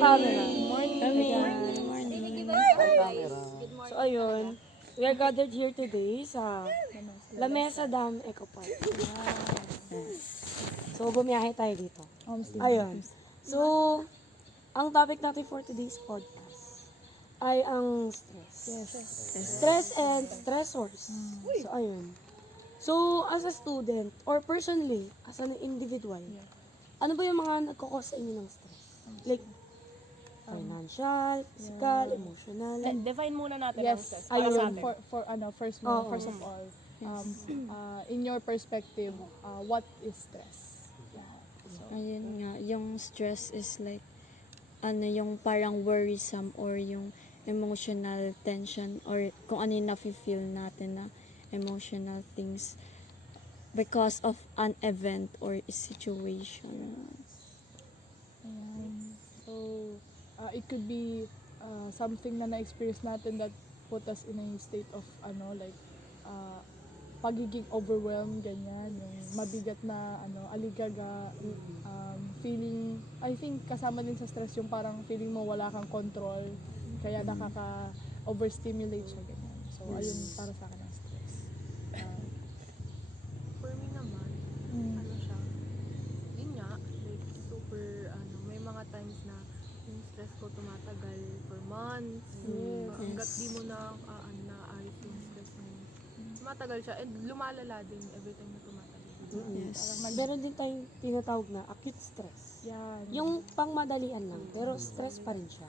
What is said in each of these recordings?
camera. Kami. So ayun, we are gathered here today sa La Mesa Dam Eco Park. So bumiyahe tayo dito. Ayun. So, ang topic natin for today's podcast ay ang stress. Stress and stressors. So ayun. So, as a student, or personally, as an individual, ano ba yung mga nagkakos sa inyo ng stress? Like, financial, physical, emotional. Define muna natin ang Yes, stress para sa ayun. atin. first Oo. of all, in your perspective, what is stress? Ayun nga, yung stress is like, yung parang worrisome or yung emotional tension or kung ano yung nafe-feel natin na emotional things because of an event or a situation. So, it could be something na na-experience natin that put us in a state of pagiging overwhelmed, ganyan, yung mabigat na aligaga, feeling, I think kasama din sa stress yung parang feeling mo wala kang control, kaya nakaka-overstimulate siya, ganyan. So, ayun para sa akin ang stress. For me naman, ano siya, yun nga, like super, may mga times na yung stress ko tumatagal for months. Hanggat di mo na, naayos yung stress mo. Tumatagal siya, and lumalala din every time na tumatagal. Yes. Meron din tayong tinatawag na acute stress. Yan. Yung pangmadalian lang, pero stress pa rin siya.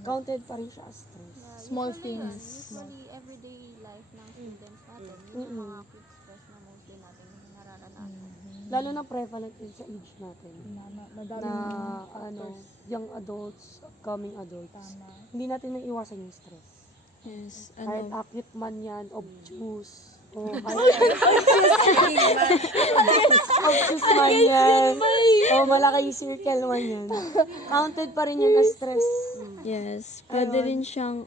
Counted pa rin siya as stress. Small Usually, things. Usually, everyday life ng students natin, yung mga quick stress na mostly natin yung nararanasan. Lalo na prevalent din sa age natin. Madaming Na factors. young adults, upcoming adults. Tama. Hindi natin naiiwasan yung stress. Yes. Kahit acute man yan, obtuse, o kahit obtuse man yan, o malaking circle man yan. Counted pa rin yan as stress. Yes. Pwede rin siyang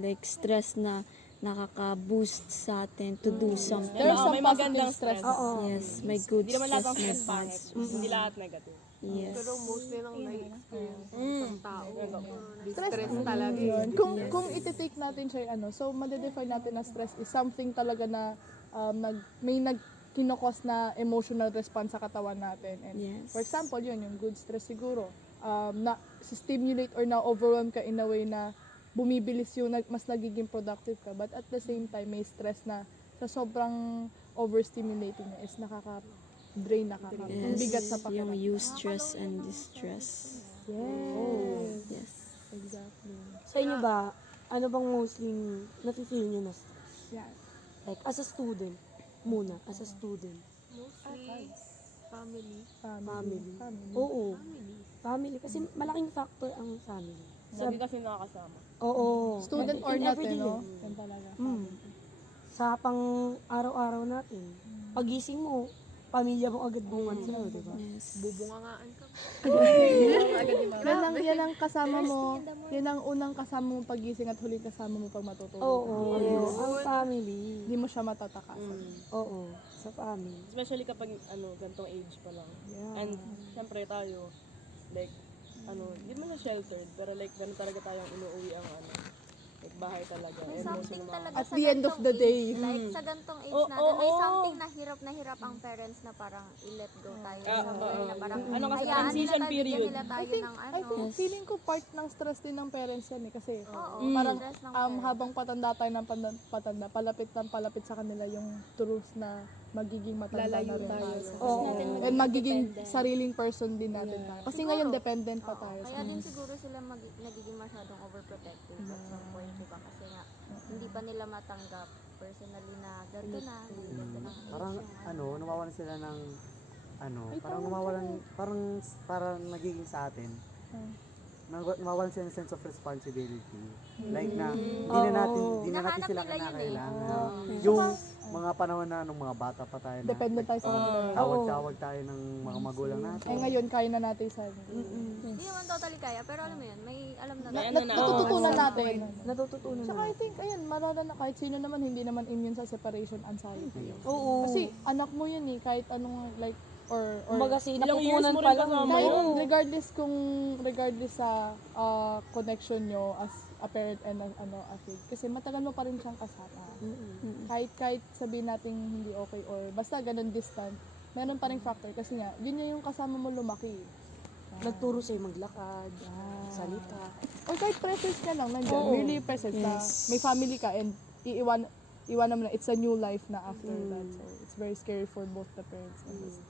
like stress na nakaka-boost sa atin to do something. There's some may positive magandang stress. stress. Oo. Yes, may good Hindi naman lahat ng stress, may stress bad pangit. Hindi lahat negative. Yes. Pero mostly nang na-experience ng tao, stress Mm, talaga yun. Kung iti-take natin siya, so madedefine natin na stress is something talaga na may kinokos na emotional response sa katawan natin. And Yes. for example, yun, yung good stress siguro, na stimulate or na-overwhelm ka in a way na bumibilis yung mas nagiging productive ka. But at the same time, may stress na sa sobrang overstimulating niya is nakaka-drain, Yes. bigat sa Yung pakiramdam. eustress and distress. Yes. Yes. Exactly. Sa inyo ba, ano bang mostly nafe-feel nyo na stress? Yeah. Like, as a student, muna, as a student. mostly family. Family. Family. Oo, family. Kasi malaking factor ang family. Lagi kasi nakakasama. Oo. Student In or not, everyday no? life. Yan talaga. Sa pang araw-araw natin. Pagising mo, pamilya mo agad bungan sa'yo, di ba? Yes. Bubungangaan ka. Yan ang kasama mo, yan ang unang kasama mo pagising at huling kasama mo pag matutulog. Oo, ang family. Hindi mo siya matatakasan. Oo, sa family. Especially kapag gantong age pa lang. And syempre tayo, like, hindi mo na sheltered, pero like, ganun talaga tayong inuuwi ang like, bahay talaga. May And most something ng mga- talaga At sa the end of gantong the day. age, like sa gantong age Oo, natin, may oo. something na hirap ang parents na parang i-let go tayo somewhere na parang Ano kasi, hayaan transition nila, period. bigyan nila tayo ng I think feeling ko part ng stress din ng parents yan eh. Kasi parang stress ng parents. habang patanda tayo ng patanda, palapit sa kanila yung truths na magiging matanda na rin tayo. And magiging sariling person din natin tayo. Kasi ngayon dependent pa tayo. Kaya din siguro sila nagiging masyadong overprotective at some point, diba? Kasi nga, hindi pa nila matanggap personally na ganito na, ganito na. Parang nawawalan sila ng parang nagiging sa atin. Nawawalan sila ng sense of responsibility. Like na hindi na natin sila Hinahanap nila yun eh. kinakailangan. Yung mga panahon na nung mga bata pa tayo na Dependent tayo sa kanila. tawag-tawag tayo ng mga magulang natin. Eh ngayon, kaya na natin sa Hindi naman totally kaya, pero alam mo yun, may alam na May natin. natututunan natin. Natututunan Tsaka na. I think, kahit sino naman, hindi naman immune sa separation anxiety. Oo. Kasi anak mo yun eh, kahit anong like, or Kumbaga si Ilang years napupunan mo pa rin lang. kasama kahit yun. regardless sa connection nyo as a parent and a kid, kasi matagal mo pa rin siyang kasama. Kahit sabihin natin hindi okay or basta ganun distant, meron pa rin factor kasi nga yun yung kasama mo lumaki. Nagturo sa'yo maglakad, salita. Or kahit presence ka lang nandiyan, Oo. merely presence na may family ka and iwan naman na it's a new life na after that. So it's very scary for both the parents and the kids.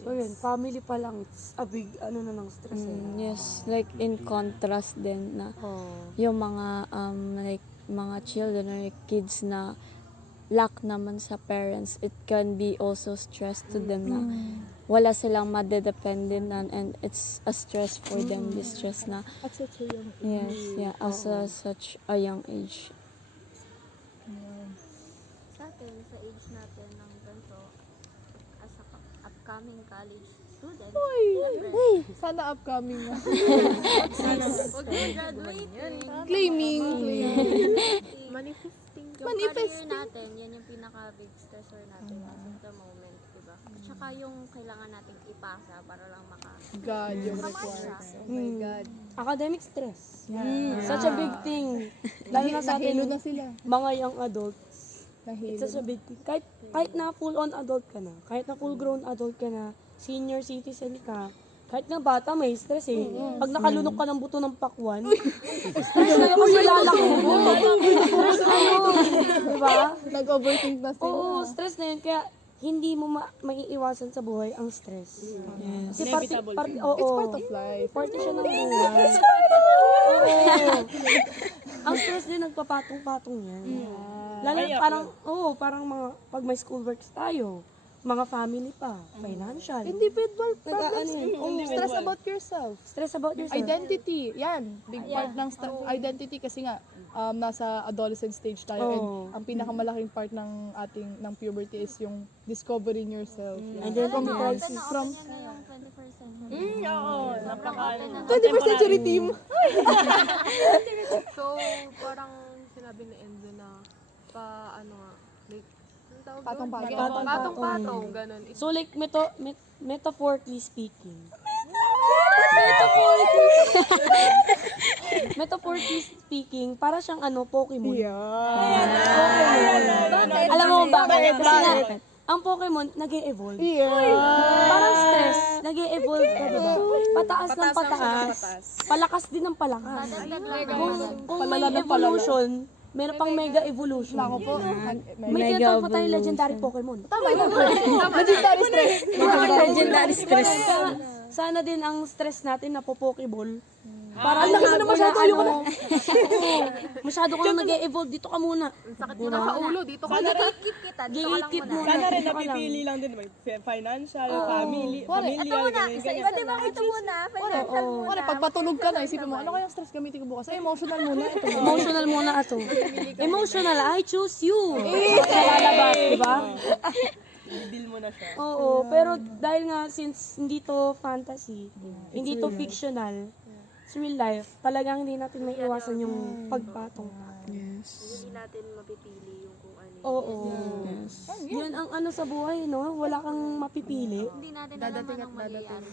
So yun, family pa lang, it's a big, ng stress eh. Yes, like in contrast din na yung mga like mga children or kids na lack naman sa parents, it can be also stress to them na wala silang madedependentan and it's a stress for them, this stress na At such a young age. yes, yeah, as such a young age. Sa atin, sa age natin ng ganito, as a upcoming college student, syempre, Sana upcoming na. huwag mo graduating. Claiming. Manifesting. Yung career natin, yan yung pinaka-big stressor natin as of the moment, diba? At saka yung kailangan nating ipasa para lang God, yung makamasa. required. Academic stress. Such a big thing. Lalo na sa Nahilo atin, na sila. mga young adults. Nahilo. It's such a big thing. Kahit na full-on adult ka na, kahit na full-grown adult ka na, senior citizen ka, kahit nga bata may stress eh. Pag nakalunok ka ng buto ng pakwan, stress na yung lalaki mo. Stress na yun. Diba? Nag-overthink na sila. Oo, stress na yun. Kaya hindi mo maiiwasan sa buhay ang stress. Kasi Inevitable thing. It's part of life. Party siya ng buhay. Oo. Ang stress din, nagpapatong-patong yan. Lalo na parang mga, pag may schoolworks tayo, mga family pa, financial. Individual Nag-ano problems. yan. Oo. Stress about yourself. Stress about yourself. Identity. Yan. Big part ng identity kasi nga nasa adolescent stage tayo and ang pinakamalaking part ng puberty is yung discovering yourself. Yan. Identity Open crisis. na open yan ngayong 21st century. Oo, napaka... 21st century team. So, parang sinabi ni Enzo na like, anong tawag doon? Patong-patong. Patong-patong, ganun. So like, metaphorically speaking. Metaphorically speaking, para siyang Pokemon. Alam mo ba bakit? Kasi nga, ang Pokemon, nag-e-evolve. Parang stress, nag-e-evolve ka, diba? Pataas ng pataas. Palakas din ng palakas. Kung may evolution, meron pang mega evolution. Ako po. May tinatawag pa tayong legendary Pokemon. Legendary stress. Legendary stress. Sana din ang stress natin na po-pokeball. Para Ang laki mo na masyado, ayoko na. Masyado ka na nag-e-evolve. Dito ka muna. Sakit mo na sa ulo, dito ka na. Keep kita, dito ka lang Gigit muna. muna. Sana rin Dito ka lang. napipili lang din, may financial, family, Ito familial, muna, ganyan, sa ganyan. iba't ibang ito muna, financial muna. Wala, pag patulog ka na, isipin mo, ano kayang stress gamitin ko bukas? Ay, emotional muna. Ito. Emotional muna ato. Emotional, I choose you. Lalabas, di ba? I-deal mo na siya. Oo, pero dahil nga since hindi to fantasy, hindi to fictional, it's real life, talagang hindi natin may iwasan yung pagpatong. Hindi natin mapipili yung kung ano. Oo. Yun ang sa buhay, no? Wala kang mapipili. Hindi natin alam anong mangyayari.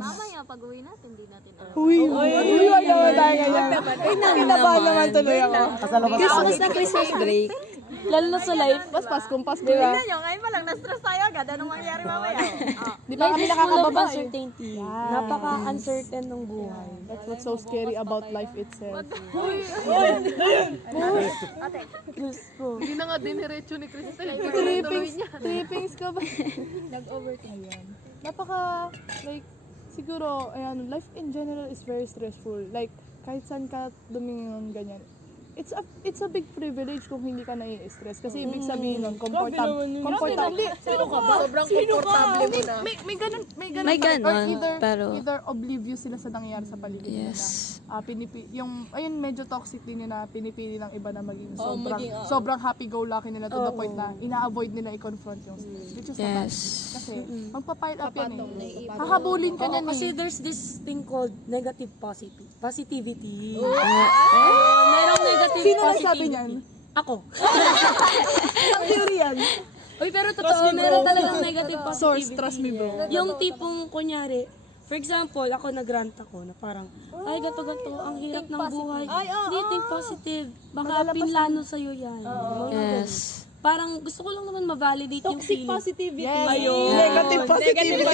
Mamaya, pag uwi natin, hindi natin alam. Uy, ayaw tayo ganyan. Kinabahan naman tuloy ako. Christmas na Christmas break. Lalo na sa life, Pas Paskong Pasko, diba? Nyo, ngayon pa lang, na-stress tayo agad. Anong mangyayari mamaya? Di ba life kami is full of nakakababa eh? uncertainty. Napaka-uncertain ng buhay. That's what's so scary about life itself. Diyos ko. Hindi na nga diniretso ni Crystal. Trippings ka ba? Nag-overthink. Ayan. Napaka, like, siguro, ayan, life in general is very stressful. Like, kahit saan ka dumingin ganyan. It's a big privilege kung hindi ka nai-stress. Kasi ibig sabihin nun, comfortable. Sino ka ba? Sobrang komportable mo na. May ganun. May Or ganon, either oblivious sila sa nangyayari sa paligid nila. Yes. Ayun, medyo toxic din yun na pinipili ng iba na maging sobrang happy-go-lucky nila to the point na ina-avoid nila i-confront yung stress. Which is bad. Yes. Kasi magpa-pile up yan eh. Hahabulin ka niyan Kasi eh. there's this thing called negative positivity. Merong negative Sino positivity. nagsabi niyan? Ako. Ang theory yan. Uy, pero totoo, meron talagang negative positivity. Source, trust me bro. Yung tipong, kunyari, for example, ako nagrant ako na parang, ay, gato-gato, ang hirap ng buhay. Hindi, think positive. Baka pinlano sa'yo yan. Mga ganun. Yes. Parang gusto ko lang naman ma-validate yung feeling. Positivity. Ayun. Negative positivity.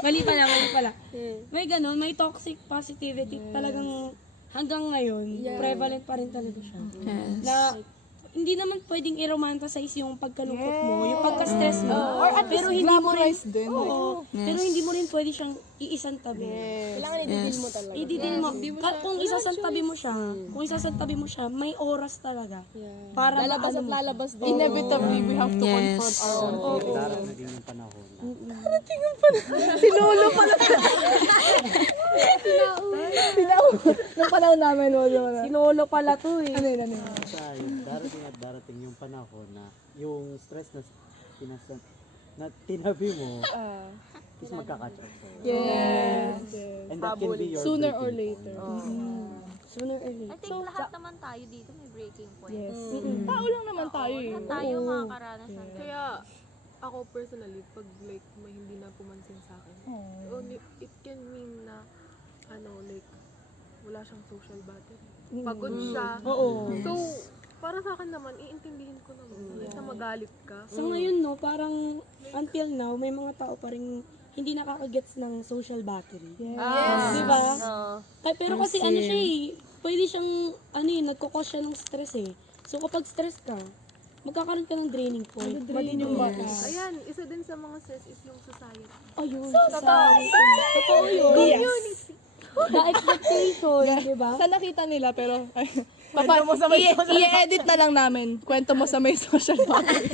Mali pala. May ganun, may toxic positivity. Talagang hanggang ngayon, prevalent pa rin talaga siya. Yes. Na hindi naman pwedeng i-romanticize yung pagkalungkot mo, yung pagka-stress mo. Or at least hindi mo rin, glamorize din. oo, pero hindi mo rin pwede siyang iisang tabi. Kailangan i-deal mo talaga. I-deal mo. Kung isasantabi mo siya, may oras talaga. Para Lalabas at maano mo. lalabas din. Inevitably, we have to confront our own feelings. Darating yung panahon na Nung panahon namin, wala. Si Lolo pala to eh. Ano yun? tayo, darating yung panahon na yung stress na tinabi mo is magka-catch up sa'yo. Yes. And that can be your Sooner or breaking later. Sooner or I later. think lahat naman tayo dito may breaking point. Yes. Tao lang naman tayo eh. Lahat tayo makakaranas ng ganun. Kaya, ako personally, pag like may hindi na pumansin sa akin, it can mean na, like, wala siyang social battery. Pagod siya. So, para sa akin naman, iintindihin ko naman. Kaysa magalit ka. So ngayon no, parang until now, may mga tao pa rin hindi nakakagets ng social battery. Yes. Di ba? Pero kasi ano siya eh, pwede siyang, nagkukos siya ng stress eh. So kapag stress ka, magkakaroon ka ng draining point. Draining ba? Ayan, isa din sa mga stress is yung society. Ayun, totoo yun. Yes. The expectation, di ba? Sa nakita nila, pero i-edit na lang namin. Kwento mo sa may social battery.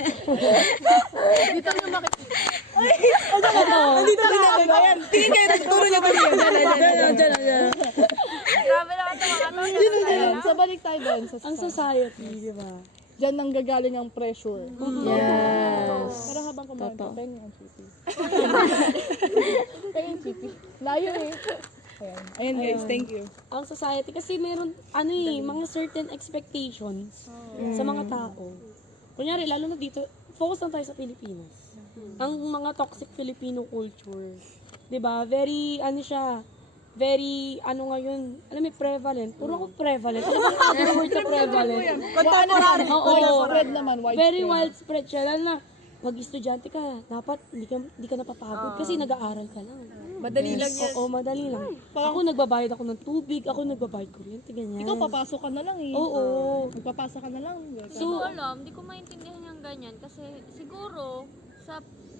Dito nyo makikita. Ayan, tingin kayo, turo niya ba niya? Grabe naman ito mga tao. Sa balik tayo doon. Ang society, di ba? Diyan nang gagaling ang pressure. Yes. Pero habang kumain ka, Totoo. pengen ang chipi. Pengen chipi. Layo eh. Ayan guys, thank you. Ang society kasi meron mga certain expectations sa mga tao. Kunyari lalo na dito, focus lang tayo sa Pilipinas. Ang mga toxic Filipino culture, 'di ba? Very very ngayon, alam mo prevalent. Puro ako prevalent. Ano ba yung other word sa prevalent? Contemporary. Oo. Widespread naman, widespread. Very widespread siya. Lalo na, pag estudyante ka, dapat hindi ka napapagod kasi nag-aaral ka lang. Madali lang yan. Oo, madali lang. Ako nagbabayad ako ng tubig, ako nagbabayad kuryente, ganyan. Ikaw papasok ka na lang eh. Oo. Magpapasa ka na lang. So, di ko maintindihan yung ganyan kasi siguro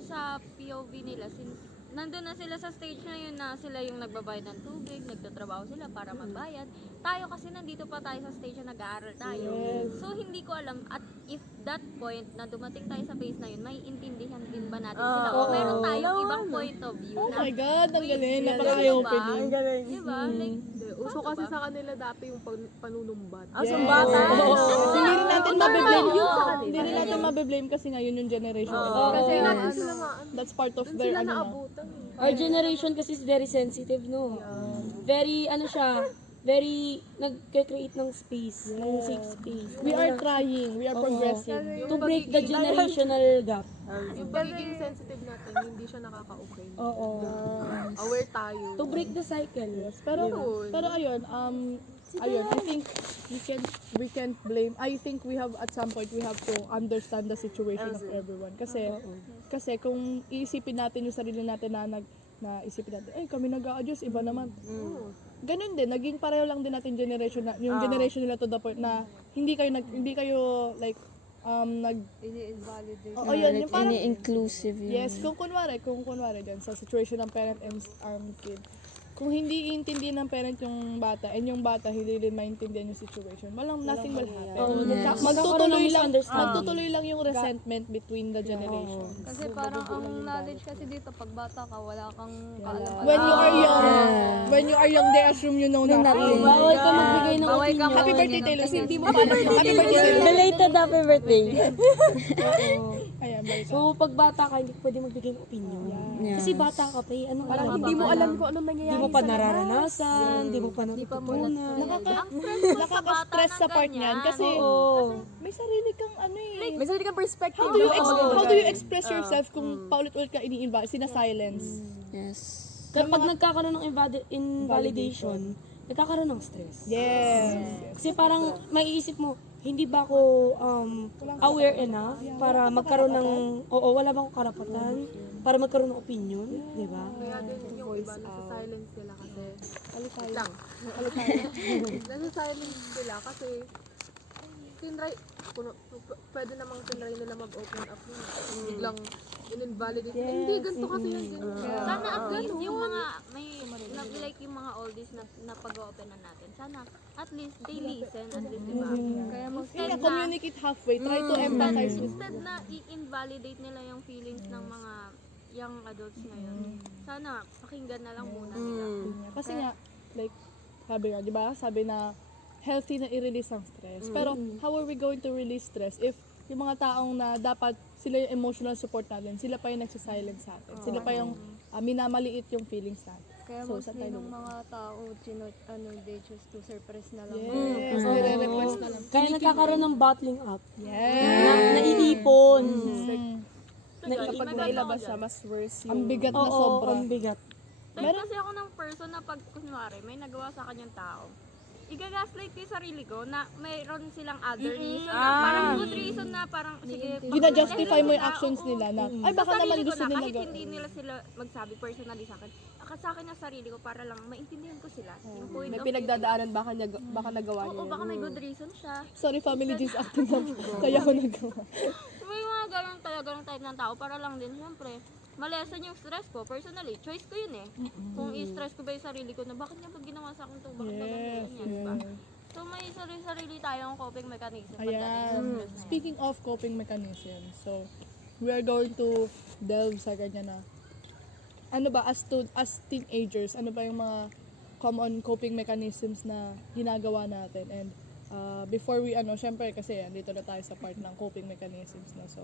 sa POV nila since nandun na sila sa stage na yun na sila yung nagbabayad ng tubig, nagtatrabaho sila para magbayad. Tayo kasi nandito pa tayo sa stage na nag-aaral tayo. So hindi ko alam at if that point na dumating tayo sa phase na yun, may intindihan din ba natin sila o meron tayong ibang point of view Oh na my God, ang galing. ganito Napaka-opening. ba? Diba? Like, Uso kasi sa kanila dati yung panunumbat. Sumbata. Hindi rin natin mabiblame yun. Oo. Hindi rin natin mabiblame kasi ngayon yung generation. Kasi natin sila That's part of doon their sila ano. naabutan eh. Our generation kasi is very sensitive, no? Very, very nag-create ng space, ng safe space. We are trying. We are progressing. To break the generational gap. Yung pagiging sensitive natin, hindi siya nakaka-okay. Oo. Aware tayo. To break the cycle. Pero ayun, I think we can't blame. I think we have at some point we have to understand the situation of everyone kasi kung iisipin natin yung sarili natin na isipin natin, kami nag-a-adjust, iba naman. Ganun din, naging pareho lang din natin yung generation nila to the point na hindi kayo like Ini-invalidate. Oo, yun, yung parang Ini-inclusive yun. yes, kung kunwari dyan sa situation ng parent and kid, kung hindi iintindihan ng parent yung bata and yung bata hindi rin maintindihan yung situation, nothing will happen. Yes. Magtutuloy lang yung resentment between the generation. Kasi parang ang knowledge kasi dito, pag bata ka, wala kang kaalam-alam. When you are young, they assume you know nothing. Bawal ka magbigay ng opinion. Happy birthday, Taylor. Kasi hindi mo pa alam. Happy birthday, Taylor. Belated happy birthday. Ayan, balik. So, pag bata ka, hindi pwede magbigay ng opinion. Yes. Kasi bata ka pa eh. Anong Parang alam hindi ba mo ka alam lang? kung anong nangyayari Hindi mo pa nararanasan, hindi mo pa natutunan. ang stress nakaka-stress sa part niyan kasi Oo. may sarili kang ano eh. May sarili kang perspective. How do you express yourself kung paulit-ulit ka sina-silence? Yes. Kapag nagkakaroon ng invalidation, nagkakaroon ng stress. Yes. Kasi parang maiisip mo, hindi ba ako aware enough para magkaroon ng, wala ba akong karapatan para magkaroon ng opinion, di ba? Kaya din yung iba nasa silence sila kasi lang. Nasa silence sila kasi tinry pwede namang tinry nila mag-open up yun. Biglang in-invalidate. Hindi, ganito kasi yun. Sana at least yung mga like yung mga oldies na pag-oopenan natin. Sana at least they listen at least, diba? Kaya instead na Communicate halfway. Try to empathize with instead na i-invalidate nila yung feelings ng mga young adults ngayon. Sana pakinggan na lang muna nila. Kasi nga, like, sabi nga, di ba? Sabi na, healthy na i-release ang stress. Pero, how are we going to release stress if yung mga taong na dapat sila yung emotional support natin, sila pa yung nagsisilence sa atin. Sila pa yung minamaliit yung feelings natin. Kaya So, mostly saan tayo ng mga tao, they choose to suppress na lang. Yes, nire-request na lang. Kaya nagkakaroon ng bottling up. Yes. Naiipon. Kapag May nailabas ganito siya, ako mas worse yung... Ang bigat na Oo, sobra. ang bigat. Type kasi ako ng person na pag, kunwari, may nagawa sa kanyang tao, i-gaslight ko yung sarili ko na mayroon silang other reason. Na, parang good reason na parang, sige, Gina-justify mo yung sila, actions oo. nila na, ay baka Sa naman sarili ko gusto na, nila kahit gawin. hindi nila sila magsabi personally sa akin, sa akin na sarili ko para lang maintindihan ko sila. Yung point May of pinagdadaanan baka nagawa view. niya. Oo, baka may good reason siya. Sorry, family G's acting lang. Kaya ko nagawa. May mga ganun talaga ng type ng tao para lang din, syempre, malesan yung stress ko. Personally, choice ko yun eh. Kung i-stress ko ba yung sarili ko na bakit niya ba ginawa sa akin to? Bakit ba ganyan yan, diba? So may sarili tayong coping mechanism pagdating sa Ayan. stress na yan. Speaking of coping mechanism, so we are going to delve sa ganyan na ano ba as teenagers, ano ba yung mga common coping mechanisms na ginagawa natin, and before we syempre kasi andito na tayo sa part ng coping mechanisms na, so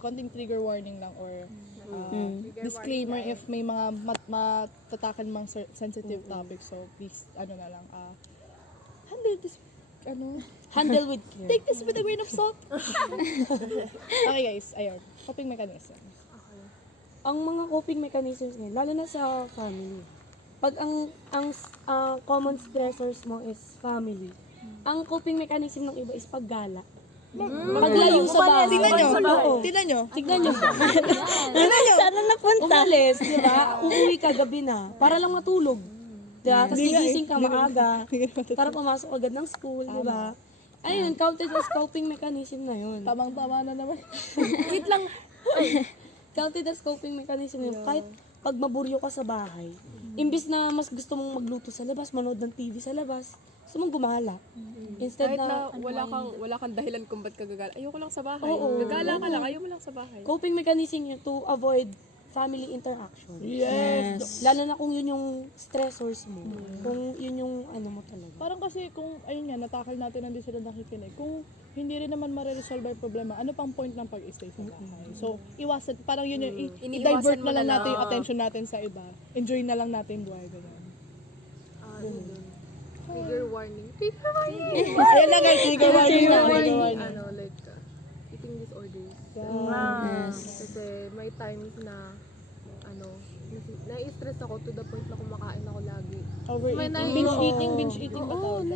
konting trigger warning lang or disclaimer if may mga matatakan mang sensitive topics, so please na lang handle this Handle with care. take this with a grain of salt. Okay guys, ayun, coping mechanisms. Ang mga coping mechanisms ngayon, lalo na sa family. Pag ang common stressors mo is family, ang coping mechanism ng iba is paggala. Paglayo sa bahay. Tingnan nyo. Tignan nyo. Saan na napunta? Umalis, di ba? Uuwi ka gabi na, para lang matulog. Diba? Tapos gigising ka maaga, para pumasok agad ng school, di ba? Ayun, counted as coping mechanism na yun. Tamang-tama na naman. Wait lang. Counted as coping mechanism yun. Kahit pag maburyo ka sa bahay, imbis na mas gusto mong magluto sa labas, manood ng TV sa labas, gusto mong gumala. Instead Kahit na na, wala kang dahilan kung ba't ka gagala. Ayoko lang sa bahay. Oo. Gagala ka lang, ayaw mo lang sa bahay. coping mechanism yun to avoid family interaction. Yes. Lalo na kung yun yung stressors mo. Kung yun yung ano mo talaga. Parang kasi kung, ayun nga, natakal natin hindi sila nakikinig. Kung hindi rin naman ma-resolve yung problema, ano pang point ng pag-stay sa bahay? So, iwasan, parang yun yung, i-divert na lang natin yung attention natin sa iba. Enjoy na lang natin buhay. Ganyan. Trigger warning. Trigger warning. Ayan na guys, trigger warning na. Like, eating disorders. Yes. Kasi may times na, nai-stress ako to the point na kumakain ako lagi. Overeating, binge eating ba tawag?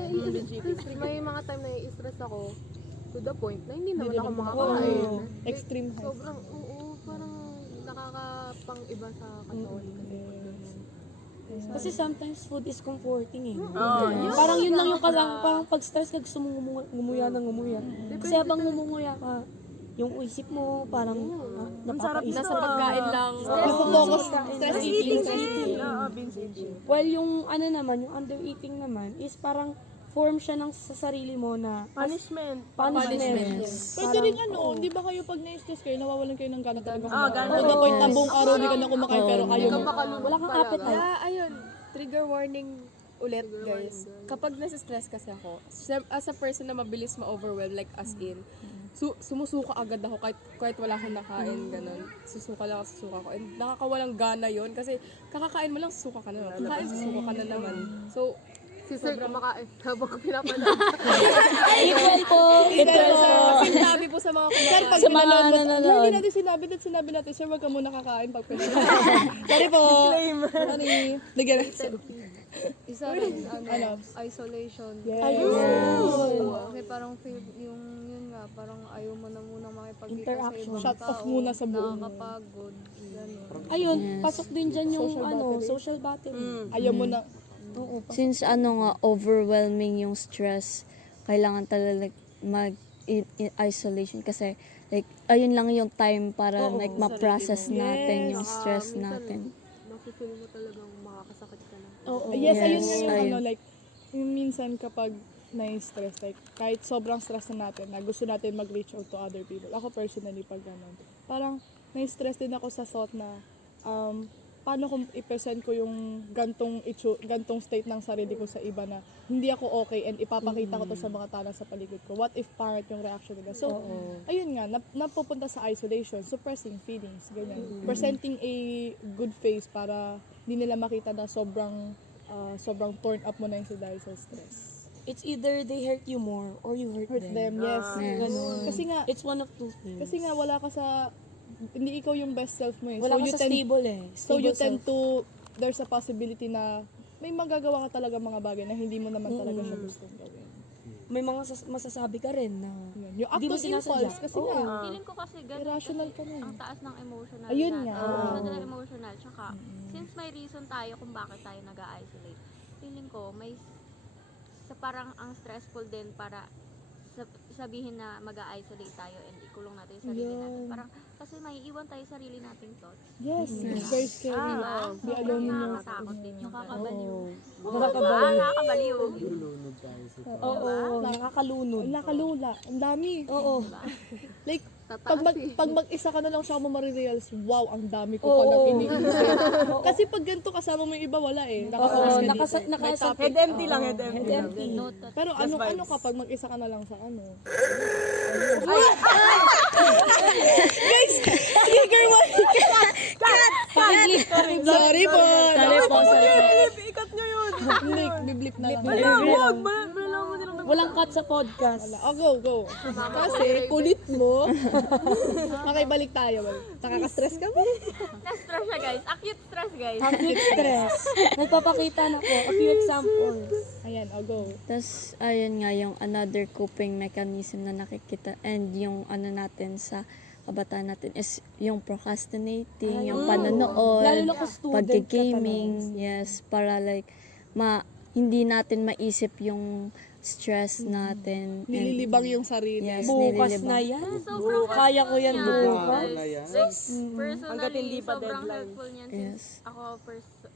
May mga time na i-stress ako to the point na hindi naman ako makakain. Extreme high. Sobrang, parang nakakapang-iba sa katawan kasi pag ganyan. Kasi sometimes food is comforting eh. Parang yun lang yung parang pag stress ka gusto mong ngumuya ng ngumuya. Kasi habang ngumuya ka, yung isip mo parang napapaisip. Nasa pagkain lang. Focus, stress eating. While yung naman, yung under eating naman is parang form siya ng sa sarili mo na punishment. Pwede rin di ba kayo pag na-stress kayo, nawawalan kayo ng gana talaga kumain. To the point na buong araw di ka na kumakain pero ayaw mo. Wala kang appetite. Ayun, trigger warning ulit guys. Kapag nasa-stress kasi ako, as a person na mabilis ma-overwhelm, like as in, sumusuka agad ako kahit wala akong nakain, ganun. Susuka ko. And nakakawalang gana yon kasi kakakain mo lang, susuka ka na naman. Kakain, susuka ka na naman. So, Si Sir kumakain habang pinapanood. Equal po. Kasi sabi po sa mga kumakain. Pag Sa mga pinanood mo, nanonood. hindi natin sinabi natin, sir, wag ka muna kakain pag pinanood. Sorry po. Sorry. Nagyan. Isa rin, isolation. Yes. Ayun. Kasi parang feel, yun nga, parang ayaw mo na munang makipagkita sa Interaction. ibang Shut tao. off muna sa buong. Nakakapagod. Ganun. Ayun, Yes. pasok din dyan yung Social ano, battery. social battery. Ayaw mo na. Oo. Since nga overwhelming yung stress, kailangan talaga mag-isolation kasi like ayun lang yung time para Oo, like ma-process natin Yes. yung stress Minsan, natin. Mafe-feel mo talagang makakasakit ka na. Oo. Yes, ayun Yes, nga yung ayun. ano, like, yung minsan kapag na-stress, like, kahit sobrang stress na natin, na gusto natin mag-reach out to other people. Ako personally, pag gano'n, parang na-stress din ako sa thought na, paano kung i-present ko yung gantong state ng sarili ko sa iba na hindi ako okay and ipapakita ko to sa mga tao sa paligid ko. What if parang yung reaction nila? So, ayun nga, napupunta sa isolation, suppressing feelings, ganyan. Presenting a good face para hindi nila makita na sobrang torn up mo na yung dahil sa stress. It's either they hurt you more or you hurt, Hurt them, yes. Yes. Ganun. Kasi nga, It's one of two things. Kasi nga wala ka sa, hindi ikaw yung best self mo eh. wala so ka you sa tend, stable eh. so you Stable tend self. to, there's a possibility na may magagawa ka talaga mga bagay na hindi mo naman talaga siya gustong gawin. May mga masasabi ka rin na Yun. Yung act Di mo of sinasadya. impulse, kasi Oo. nga, Feeling ko kasi ganun irrational kasi ka na eh. ang taas ng emotional Ayun natin. nga. Masyado na emotional. Tsaka, since may reason tayo kung bakit tayo nag-isolate, feeling ko may sa parang ang stressful din para sabihin na mag-isolate tayo and ikulong natin yung sarili natin. Parang kasi may iwan tayo sa sarili nating thoughts. yes, it's very scary. Diba? Be alone in your Nakakatakot din yung nakakabaliw. nakakabaliw. Nakakabaliw. Lulunod tayo sa Oo, nakakalunod. Nakalula, ang dami. Oo. Like, pag mag-isa ka na lang siya mo marirealize, wow, ang dami ko Oo. palang iniisip. Kasi pag ganito kasama mo yung iba, wala eh. Nakakalas Oo, ka dito. head empty lang, head empty. Pero ano kapag mag-isa ka na lang sa ano? Sorry po. Sorry po, sorry po. Hindi, biblip na lang. Walang cut sa podcast. Go. Kasi kulit mo. Makibalik tayo. Nakaka-stress ka ba? Na-stress siya guys. Acute stress guys. Acute stress. Nagpapakita na po. A few examples. Ayan, go. Tapos, ayun nga, yung another coping mechanism na nakikita and yung ano natin sa kabataan natin is yung procrastinating, yung panonood, Lalo na kung student ka pag-gaming, yes, para like, hindi natin maisip yung stress natin. and- Nililibang yung sarili. Yes, Bukas nililibang. na yan. Sobrang Kaya ko yan bukas. Personally, sobrang helpful niyan since Yes. ako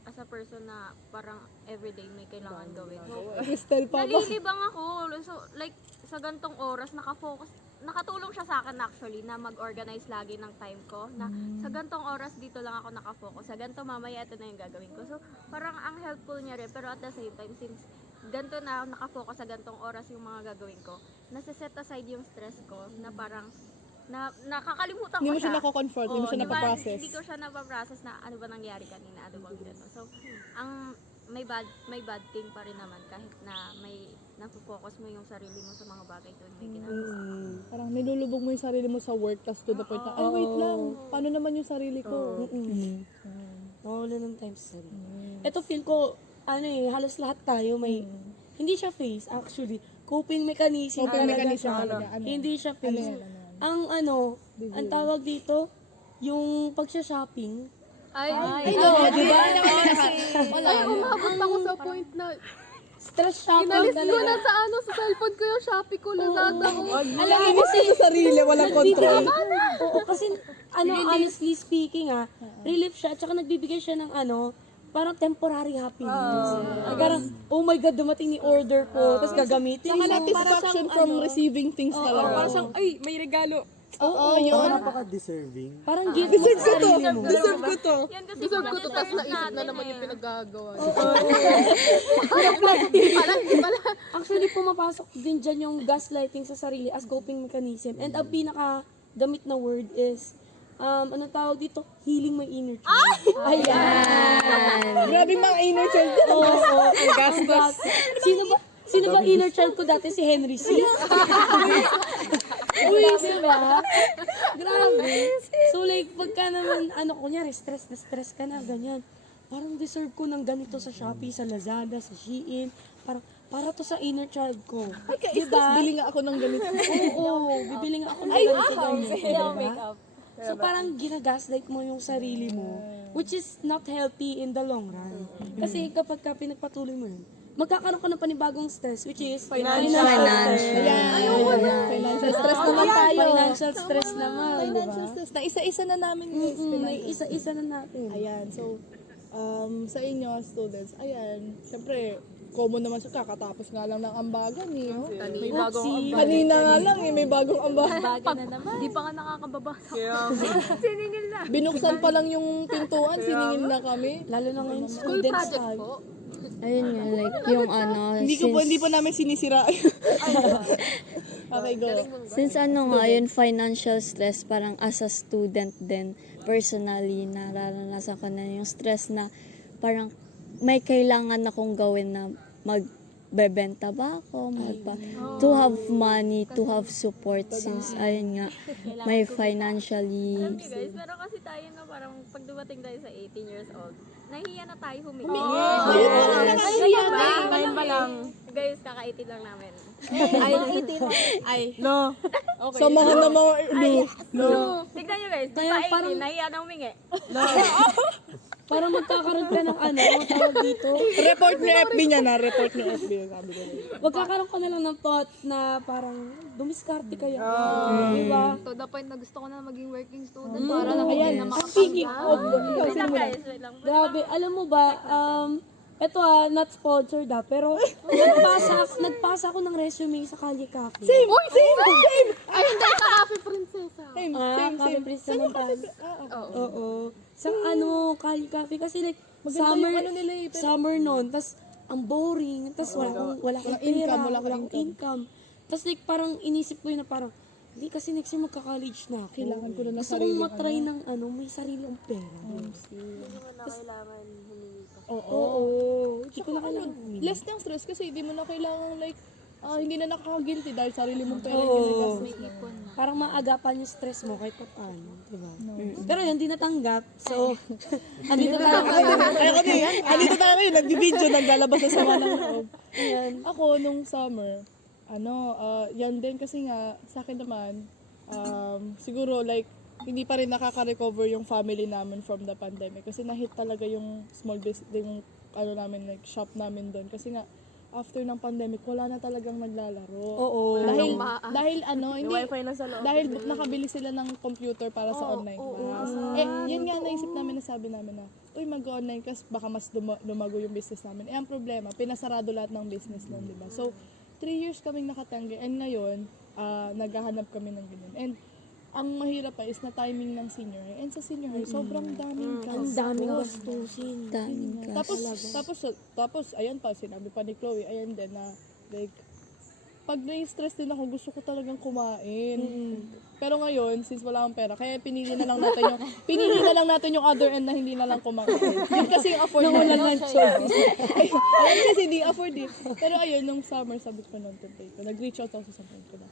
as a person na parang everyday may kailangan gawin. So, Crystal pa ba? nalilibang ako. So, like, sa gantong oras, nakatulong siya sa akin actually na mag-organize lagi ng time ko. Na sa gantong oras, dito lang ako nakafocus. Sa ganto mamaya, ito na yung gagawin ko. So, parang ang helpful niya rin. Pero at the same time, since ganto na nakafocus sa gantong oras yung mga gagawin ko, nasa-set aside yung stress ko na parang nakakalimutan ko Hindi mo siya. siya nako-confront, hindi mo siya Oo, di ba, napaprocess. Hindi ko siya napaprocess na ano ba nangyari kanina, ano bang gano'n. So, ang may bad thing pa rin naman kahit na may nafo-focus mo yung sarili mo sa mga bagay doon may ginagawa. Parang nilulubog mo yung sarili mo sa work, tas to the point na, ay wait lang, paano naman yung sarili ko? Nawala ng time sa sarili. Ito feel ko, halos lahat tayo may, hindi siya face actually, coping mechanism. Coping talaga mechanism siya. talaga. Ano? Hindi siya face. yan? Ang ang tawag dito, yung pagsha-shopping. Ay, Di ba? umabot ako sa point na Stress shopping inalis ko talaga. na sa cellphone ko yung Shopee ko, Lazada ko. Alam mo kasi, Sa sarili, walang control. oo, kasi, honestly speaking relief siya, at saka nagbibigay siya ng parang temporary happiness. Parang, oh my God, dumating ni order ko, tapos gagamitin Saka mo. satisfaction from receiving things talaga. Parang siyang, ay, may regalo. Oo, yun. Napaka-deserving. Parang gift mo sa sarili mo. Deserve ko to. Yan kasi Deserve ko to, mga tapos naisip desires na naman natin yung pinagagawa. Actually, pumapasok din dyan yung gaslighting sa sarili as coping mechanism. And ang pinaka-gamit na word is Anong tawag dito? Healing my inner child. Ayan. Grabe mga inner child. Oo. Gastos. Sino ba inner child ko dati? Si Henry C. Uy, diba? Grabe. So like, pagka naman, kunyari, stress na stress ka na, ganyan. Parang deserve ko ng ganito sa Shopee, sa Lazada, sa Shein. Para to sa inner child ko. Ay, ka-stress, bili nga ako ng ganito. Oo, bibili nga ako ng ganito ganyan. Diba? So parang ginagaslight mo yung sarili mo, which is not healthy in the long run. Kasi kapag ka pinagpatuloy mo yun, magkakaroon ka ng panibagong stress, which is financial stress. Financial stress naman tayo. Financial stress naman, di ba? Financial stress. Na isa-isa na namin guys. May isa-isa na natin. Ayan, so, sa inyo, students, ayan, syempre, common naman siya, kakatapos nga lang ng ambagan eh. Oh. May bagong Oopsie. Kanina nga lang eh, may bagong ambagan. Di pa nga nakakababa sa Binuksan pa lang yung pintuan, siningil na kami. Lalo na ngayon, school students project tayo. po. Ayun nga, like, yung Hindi pa namin sinisira. Okay, go. Since nga, yun, financial stress, parang as a student din, personally, nararanasan ko na yung stress na parang may kailangan akong gawin na magbebenta ba ako, to have money, to have support, since, ayun nga, may financially, Guys, pero kasi tayo na parang pag dumating tayo sa 18 years old, nahihiya na tayo humingi. Ayun pa lang nakasiya na. Ngayon pa lang. Guys, kaka-18 lang namin. Samahan na mga, no. Tignan nyo guys, Kaya sa 18, parang- nahihiya na humingi. Para magkakaroon ka ng tawag dito. Report ni FB niya na, report ni FB. Sabi ko na. Magkakaroon ka na lang ng thought na parang dumiskarte kaya. Di ba? To the point na gusto ko na maging working student para lang Ayan, na speaking of, Wait lang guys, wait lang. Grabe, alam mo ba, eto not sponsored pero nagpasa ako ng resume sa Kalye Cafe. same! Same! Ay, hindi sa Cafe Princesa. Same, Cafe same. Prince naman tayo. Oo. Sa Kalye Cafe kasi like Maganda yung ano nila eh, pero- summer noon, tas ang boring, tas wala akong pera, wala wala kang akong income. Tas like parang inisip ko yun na parang hindi kasi next year magka-college na ako. Kailangan ko na ng Gusto kong sariling matry ng may sariling pera. Oo. Hindi ko na kailangan humingi. Less ng stress kasi hindi mo na kailangan like, hindi na nakaka-guilty dahil sarili mong pera yung Oo. ginagastos mo. Parang maagapan yung stress mo kahit pa paano, di ba? Pero yun, di natanggap. So, andito tayo ngayon. Andito tayo ngayon, nagbibideo, naglalabas sa sama ng loob. Ayan. Ako, nung summer, yan din kasi nga, sa akin naman, siguro like, hindi pa rin nakaka-recover yung family namin from the pandemic. Kasi na-hit talaga yung small business, yung namin, like, shop namin doon. Kasi nga, after ng pandemic, wala na talagang naglalaro. Oo. Dahil hindi, Wi-Fi na sa loob. dahil nakabili sila ng computer para sa online class. Yun nga naisip namin, nasabi namin na, uy, mag-online class, baka mas lumago yung business namin. Ang problema, pinasarado lahat ng business nun, di ba? So, 3 years kaming nakatanggi, and ngayon, naghahanap kami ng ganyan. And, ang mahirap pa is na timing ng senior high. And sa senior high, sobrang daming Ang daming gastusin. daming Tapos, ayan pa, sinabi pa ni Chloe, ayan din na, like, pag na-stress din ako, gusto ko talagang kumain. Pero ngayon, since wala akong pera, kaya pinili na lang natin yung other end na hindi na lang kumain. Yun kasi yung afford na wala service. Ayun kasi hindi afford eh. Pero ayun, nung summer, sabi ko nun, nag-reach out ako sa friend ko na,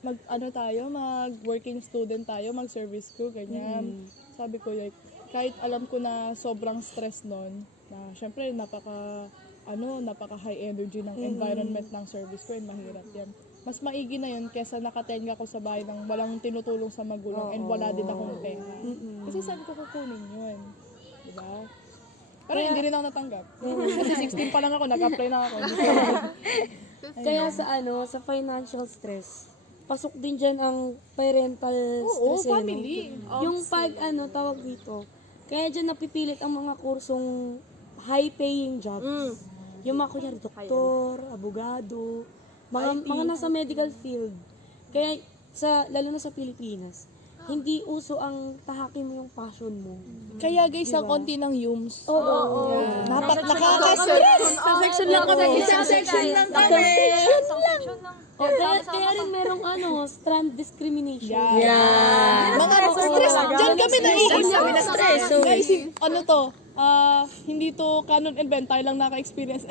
mag-working student tayo, mag-service crew, ganyan. Sabi ko, like, kahit alam ko na sobrang stress nun, na syempre, napaka-high energy ng environment ng service crew, and mahirap yan. Mas maigi na yun kesa nakatenga ko sa bahay ng walang tinutulong sa magulang and wala din akong pera. Kasi sabi ko kukunin yun. Diba? Pero hindi rin ako natanggap. Kasi 16 pa lang ako, nag-apply na ako. Kaya sa financial stress, pasok din dyan ang parental stress. family. Yung pag, tawag dito, kaya dyan napipilit ang mga kursong high-paying jobs. Yung mga kunyari, doktor, abogado, mga nasa medical field. Kaya, lalo na sa Pilipinas, hindi uso ang tahakin mo yung passion mo. Kaya guys, ang konti ng yums. Oo. Nakaka-stress. Sa section lang kami. Sa section lang kami. Sa section lang. Kaya rin merong strand discrimination. Yeah. Mga stress, dyan kami naiisip. Guys, ano to? Hindi to canon event, tayo lang naka-experience.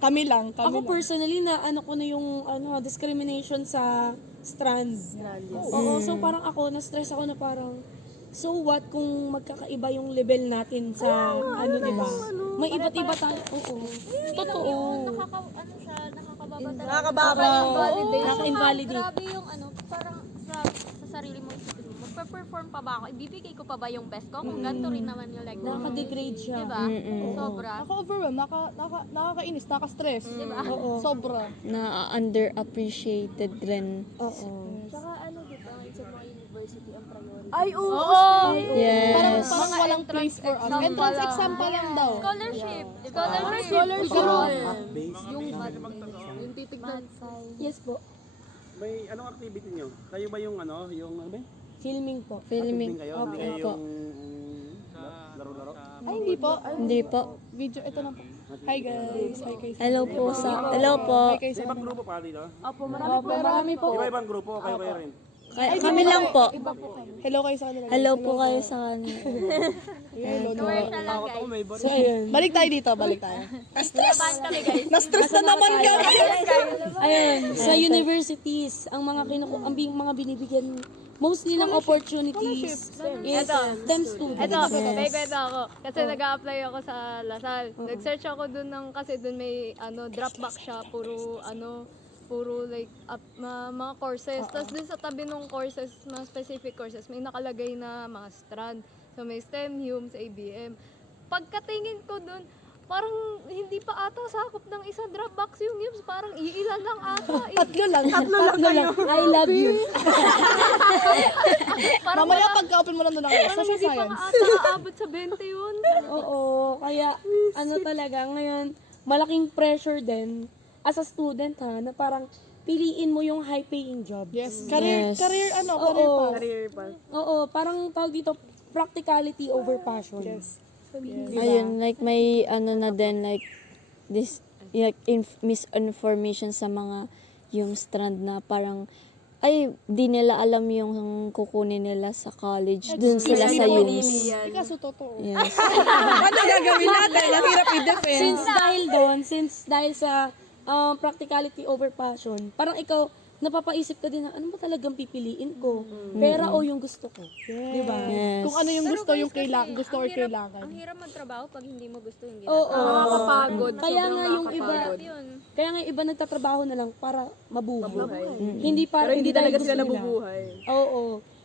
Kami lang. Ako personally na ko na yung discrimination sa strand. Oo, so parang ako na-stress ako na parang so what kung magkakaiba yung level natin sa di ba? May iba't iba tayo. Oo. Totoo. Nakakababa Nakaka-invalidate. Grabe yung parang sa sarili mo isipin mo. Magpe-perform pa ba ako? Ibibigay ko pa ba yung best ko? Kung ganito rin naman yung like, Nakaka-degrade siya. diba? Sobra. Naka-overwhelm, nakakainis, naka-stress. Oo. Sobra. Na underappreciated rin. Oo. Tsaka diba, sa mga university ang priority. Ay, oo! Yes. Parang walang place for us. Entrance exam pa lang daw. Scholarship. Diba? Based Yung titignan. Yes po. May anong activity nyo? Kayo ba yung yung ano ba? Filming po. Filming. Kayo? Hindi kayo po. yung laro-laro? Ay, hindi po. Hindi po. Video, ito na po. Hi guys. Hi guys. Hello po Hi guys. Sa ibang grupo pa dito? Marami po. Iba-ibang grupo, kayo rin. Kami lang po. Hello kayo sa kanila. Hello po kayo sa kanila. Hello. Commercial lang guys. So, ayun. Balik tayo dito, balik tayo. Laban kami guys. Na-stress na naman kami. Ayun, sa universities, ang mga mga binibigyan mostly ng opportunities is STEM students. Ito, may kwento ako. Kasi nag-a-apply ako sa Lasal. Nag-search ako dun kasi dun may Dropbox siya, puro like mga courses. Tapos dun sa tabi ng courses, mga specific courses, may nakalagay na mga strand. So may STEM, HUMS, ABM. Pagkatingin ko dun, parang hindi pa ata sakop ng isang Dropbox yung HUMS. Parang iilan lang ata. Tatlo lang. I love you. Mamaya pagka-open mo lang doon ako. Parang Social hindi pa science. nga ata aabot sa 20 yun. Oo, kaya talaga ngayon, malaking pressure din as a student na parang piliin mo yung high-paying job. Yes. Yes. Career Oo. path. Career pa. Oo, parang tawag dito, practicality over passion. Yes. Ayun, like may na din, like this, like misinformation sa mga yung strand na parang ay, di nila alam yung kukunin nila sa college. Dun sila sa UMS. Kaso totoo. Yes. Ano gagawin natin? Mahirap i-defend. Since dahil sa practicality over passion, parang ikaw, napapaisip ka din na, ano ba talagang pipiliin ko? Pera o yung gusto ko? Diba? Yes. Kung ano yung gusto, yung gusto or Ang kailangan. hirap magtrabaho pag hindi mo gusto yung Oo. ginagawa. Nakakapagod. Kaya Sobrang nga yung iba, nakakapagod. Yun. kaya nga yung iba nagtatrabaho na lang para mabuhay. Mm. Hindi para Pero hindi dahil talaga gusto sila nila. nabubuhay. Oo.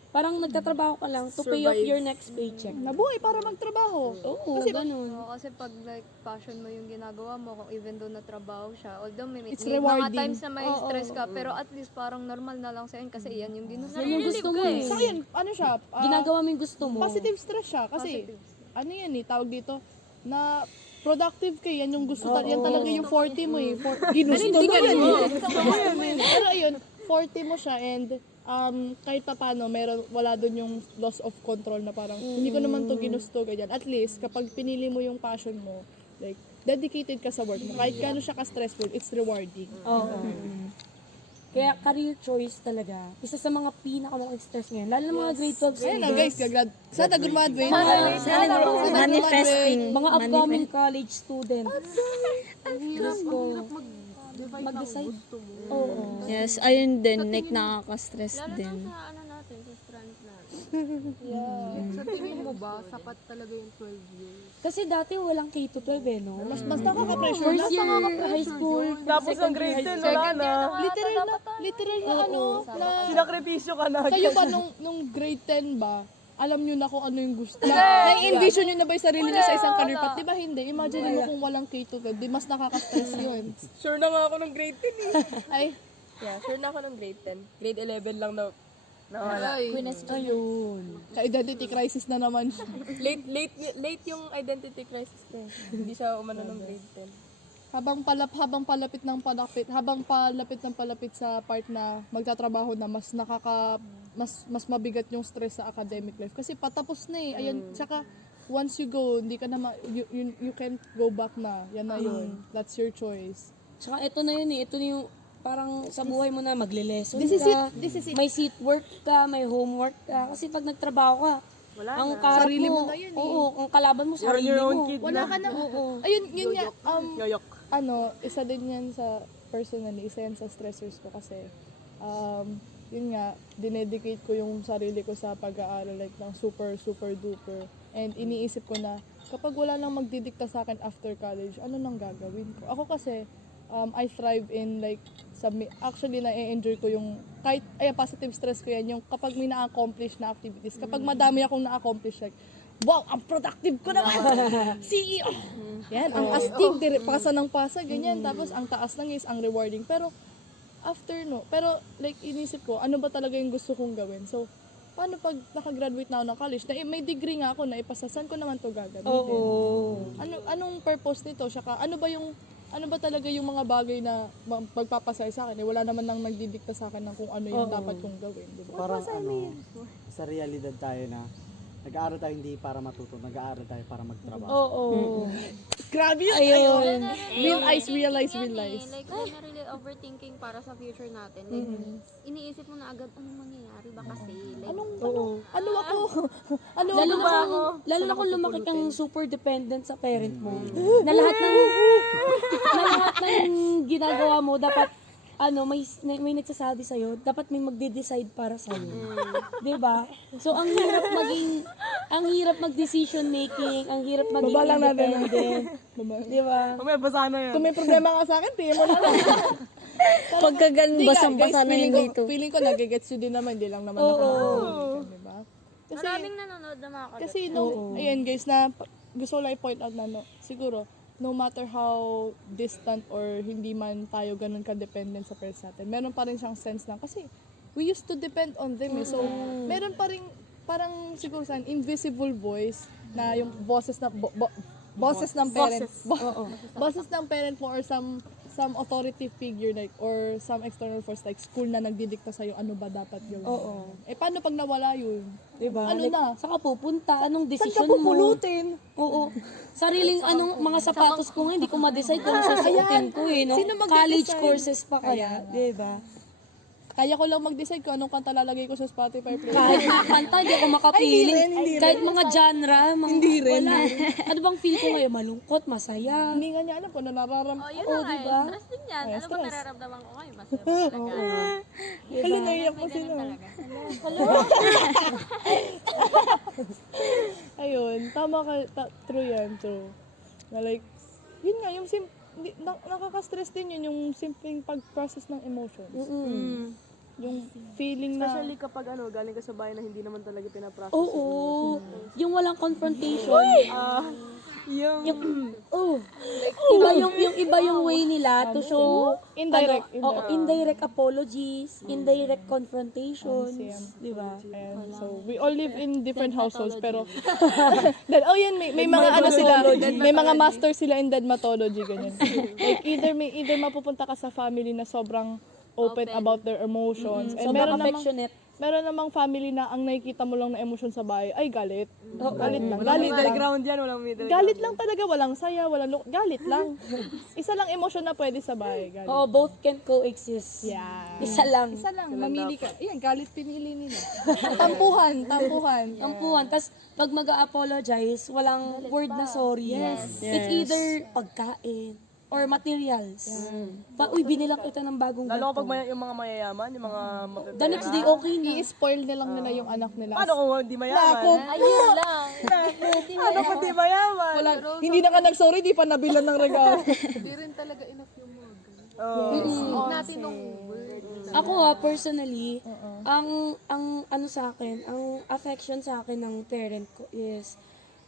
Parang nagtatrabaho ka lang to pay off your next paycheck. Nabuhay para magtrabaho. Oo, ganun. Oo, kasi pag like passion mo yung ginagawa mo, kung even though na trabaho siya, although may It's mga rewarding. times na may stress ka, pero at least parang normal na lang sa'yo kasi iyan yung ginusto. Yan yung gusto mo eh. So yun, ano siya? Ginagawa mo yung gusto mo. Positive stress siya. Kasi, ano yan tawag dito, na productive ka, yan yung gusto, yan talaga yung 40 mo eh. Ginusto mo yan. Pero ayun, 40 mo siya and kahit pa paano, wala doon yung loss of control na parang, hindi ko naman to ginusto, ganyan. At least, kapag pinili mo yung passion mo, like, dedicated ka sa work mo, kahit gaano siya ka-stressful, it's rewarding. Oo. Kaya career choice talaga. Isa sa mga pinaka-mga stress ngayon. Lalo na mga grade 12 Ayun students. na guys, sana graduate. Manifesting. Mga upcoming college students. Diyos ko. Mag-decide. Oo. Yes, ayun din, like nakaka-stress Lalo din. na sa natin, sa strands natin. Sa tingin mo ba, sapat talaga yung 12 years? Kasi dati walang K-12 no? Mas nakaka-pressure. First year high school, Tapos ang grade 10, wala na. Literal na na Sinakripisyo ka na. kayo ba nung grade 10 ba, alam nyo na kung ano yung gusto. Na-envision nyo na ba yung sarili nyo sa isang career path? Di ba hindi? Imagine mo kung walang K-12, di mas nakaka-stress yun. Sure na nga ako ng grade 10 eh. Ay, Yeah, sure na ako ng grade 10. Grade 11 lang na nawala. ayun. ka-identity crisis na naman siya. Late yung identity crisis ko. Hindi siya umano ng grade 10. habang palapit ng palapit sa part na magtatrabaho na mas mabigat yung stress sa academic life kasi patapos na eh. Ayun, tsaka once you go, hindi ka na you can't go back na. Yan na yun. That's your choice. Tsaka ito na yun eh. Ito na yung parang sa buhay mo na magle-lesson This is ka. it. This is it. May seat work ka, may homework ka. Kasi pag nagtrabaho ka, ang kaharap Sarili mo na yun eh. Oo, ang kalaban mo sarili your own mo. kid Wala na. ka na. Ayun, yun nga. Yoyok. Isa din yan sa personally, isa yan sa stressors ko kasi yun nga, dinedicate ko yung sarili ko sa pag-aaral like ng super duper and iniisip ko na kapag wala nang magdidikta sa akin after college, ano nang gagawin ko? Ako kasi I thrive in like actually na-enjoy ko yung kahit positive stress ko yan yung kapag may na-accomplish na activities, kapag madami akong na-accomplish like wow, ang productive ko naman. CEO. Yan, ang astig, pasa ng pasa, ganyan. Tapos, ang taas ng is, ang rewarding. Pero, pero like, inisip ko, ano ba talaga yung gusto kong gawin? So, paano pag nakagraduate na ako ng college, na may degree nga ako na ipasasan ko naman to gagamitin? Oo. Anong purpose nito? Saka, ano ba talaga yung mga bagay na magpapasaya sa akin? Wala naman nang nagdidikta sa akin ng kung ano yung dapat kong gawin. Diba? Parang sa realidad tayo na nag-aaral tayo hindi para matuto, nag-aaral tayo para magtrabaho. Oo. Grabe yun! Ayun. Realize. Like, really overthinking para sa future natin. Like, iniisip mo na agad, anong mangyayari ba kasi? Like, Ano ako? Lalo na kung lumaki kang super dependent sa parent mo. Na lahat ng ginagawa mo dapat may nagsasabi sa'yo, dapat may magde-decide para sa'yo. 'Di ba? So, ang hirap mag-decision making, ang hirap maging independent. 'Di ba? Mamaya basa na yan. Kung may problema ka sa akin, tingin mo na lang. Pagkagan basang-basa na yung dito. Feeling ko nagigets yun din naman, hindi lang naman nakakarinig, di ba? maraming nanonood na mga kagat. Kasi ayun guys, gusto ko lang i-point out na siguro, no matter how distant or hindi man tayo ganun ka-dependent sa parents natin, meron pa rin siyang sense na, kasi we used to depend on them eh. So, meron pa rin, parang siguro sa invisible voice na yung boses ng parent. Boses ng parent mo or some authoritative figure like or some external force like school na nagdidikta sa'yo ano ba dapat gawin. Paano pag nawala yun? Diba? Ano Like, na? saan ka pupunta? Anong Saan desisyon ka mo? pupulutin? Oo. Sariling mga sapatos ko nga, hindi ko ma-decide kung susuotin ko eh. No? Sino mag-decide? College courses pa kaya. Diba? Kaya ko lang mag-decide kung anong kanta lalagay ko sa Spotify playlist. Kahit mga kanta, hindi ako makapili. Kahit mga genre, hindi rin. Wala. Ano bang feel ko ngayon? Malungkot, masaya. Hindi nga niya alam kung ano nararamdaman. Oh, yun na nga, diba? stress din yan. Ano ba stress. nararamdaman ko ngayon? Masaya ba talaga? Hello, naiyak ko May sila. ganun talaga. Ayun, tama ka, true yan, true. Na like, yun nga, yung nakaka-stress din yun, yung simpleng pag-process ng emotions. Yung feeling na, Especially kapag galing ka sa bahay na hindi naman talaga pinaprocess. Oo. Yung walang confrontation. Iba yung way nila to show Indirect. indirect apologies, indirect confrontations, di ba? and so, we all live in different households, pero, yan, may mga may mga master sila in dermatology, ganyan. Like, either mapupunta ka sa family na sobrang open about their emotions. And Sobrang affectionate. meron namang family na ang nakikita mo lang na emosyon sa bahay ay galit. Galit lang. Walang Galit middle lang. ground yan, walang middle Galit lang talaga, walang saya, galit lang. Isa lang emosyon na pwede sa bahay, galit. Oo, both can coexist. Yeah. Isa lang. Isa lang, mamili ka. Ayan, galit pinili nila. Tampuhan. Tampuhan. Tapos, pag mag-apologize, walang word na sorry. Yes. It's either pagkain or materials. Binilang kita ng bagong Lalo ganito. kapag yung mga mayayaman, yung mga The next day, okay na. I-spoil nilang nila yung anak nila. Paano kung hindi mayaman? Ayun lang. Paano kung hindi mayaman? Hindi na ka nag-sorry, di pa nabilan ng regalo. Hindi rin talaga enough yung mga ganun. Natin nung word. Ako personally, ang sa akin, ang affection sa akin ng parent ko is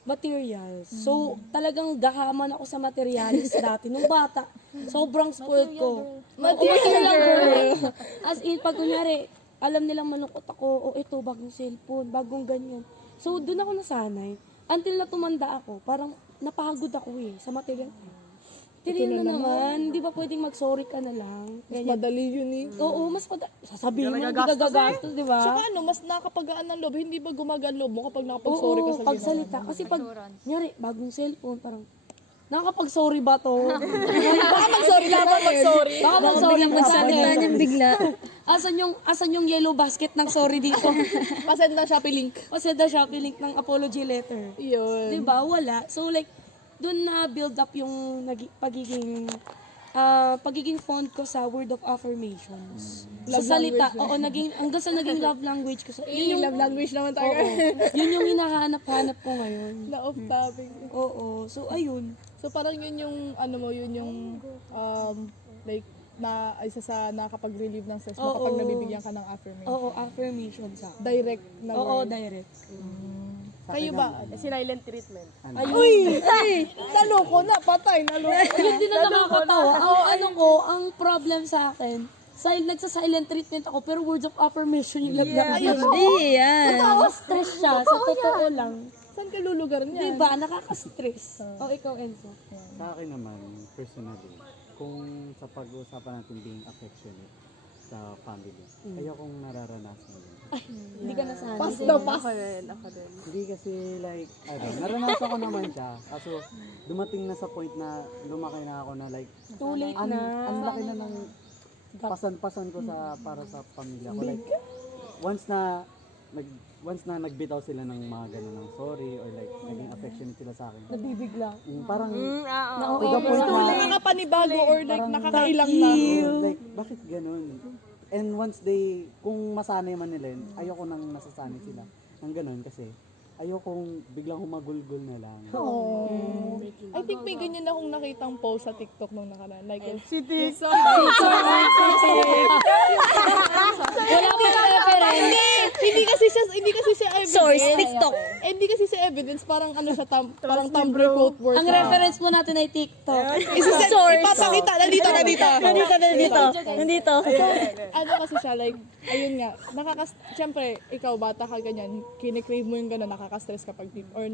materials. So, talagang gahaman ako sa materials dati. Nung bata, sobrang spoiled ko. Material girl! As in, pag kunyari, alam nilang malungkot ako, ito, bagong cellphone, bagong ganyan. So, doon ako nasanay. Until na tumanda ako, parang napahagod ako sa material. Tinignan na naman, di ba pwedeng mag-sorry ka na lang? Mas madali yun eh. Oo, mas sasabihin mo, hindi ka gagastos, di ba? Tsaka mas nakakapagaan ng loob, hindi ba gumagaan loob mo kapag nakapag-sorry ka sa pagsalita. Kasi pag, nyari, bagong cellphone, parang, nakakapag-sorry ba to? Baka mag-sorry lang ba mag-sorry? Baka mag-sorry Magsalita ba? niyang bigla. Asan yung yellow basket ng sorry dito? Pasend na Shopee link. Kasi the Shopee link ng apology letter. Yun. Di ba? Wala. So like, dun na build up yung pagiging fond ko sa word of affirmations. Love sa salita, language oo, hanggang sa naging love language ko. Yung love language naman tayo. Yun yung hinahanap-hanap ko ngayon. Na off topic. Oo. So, ayun. So parang yun yung yun yung like isa sa nakakapag-relieve ng stress mo kapag nabibigyan ka ng affirmation. Oo, affirmations ako. Direct na Oo, word. direct. Kayo ba? Silent treatment. Uy! Naloko na, patay, naloko. Yun din na nakakatawa. Ang problem sa akin, nagsa-silent treatment ako, pero words of affirmation yung love language. Hindi, yan. Nakaka-stress siya, sa totoo lang. Saan ka lulugar niyan? Diba? Nakaka-stress. Ikaw, Enzo. Sa akin naman, personally, kung sa pag-uusapan natin being affectionate sa family, ayokong nararanasan yun. Hindi ka nasanay. Pass daw, pass. Ako din. Hindi kasi like, naranasan ko naman siya. Kaso dumating na sa point na lumaki na ako na like, Too late ang na. laki na ng pasan-pasan ko para sa pamilya ko. Like, once na nagbitaw sila ng mga ganun ng sorry or like naging affectionate sila sa akin. Nabibigla. Parang Nakakapanibago or like nakakailang na. like bakit ganun? And once kung masanay man nila yun, ayoko nang nasasanay sila ng ganun kasi ayokong biglang humagulgol na lang. I think may ganyan akong nakitang post sa TikTok nung nakaraan. Like, Wala pa na reference. hindi kasi siya evidence. Source, TikTok. Hindi kasi siya evidence, parang siya parang Tumblr quote word. Ang reference po natin ay TikTok. Source. Ipapakita, Nandito. Ano kasi siya, like, ayun nga, siyempre, ikaw, bata ka ganyan, kinikrave mo yung gano'n, nakaka-stress kapag, or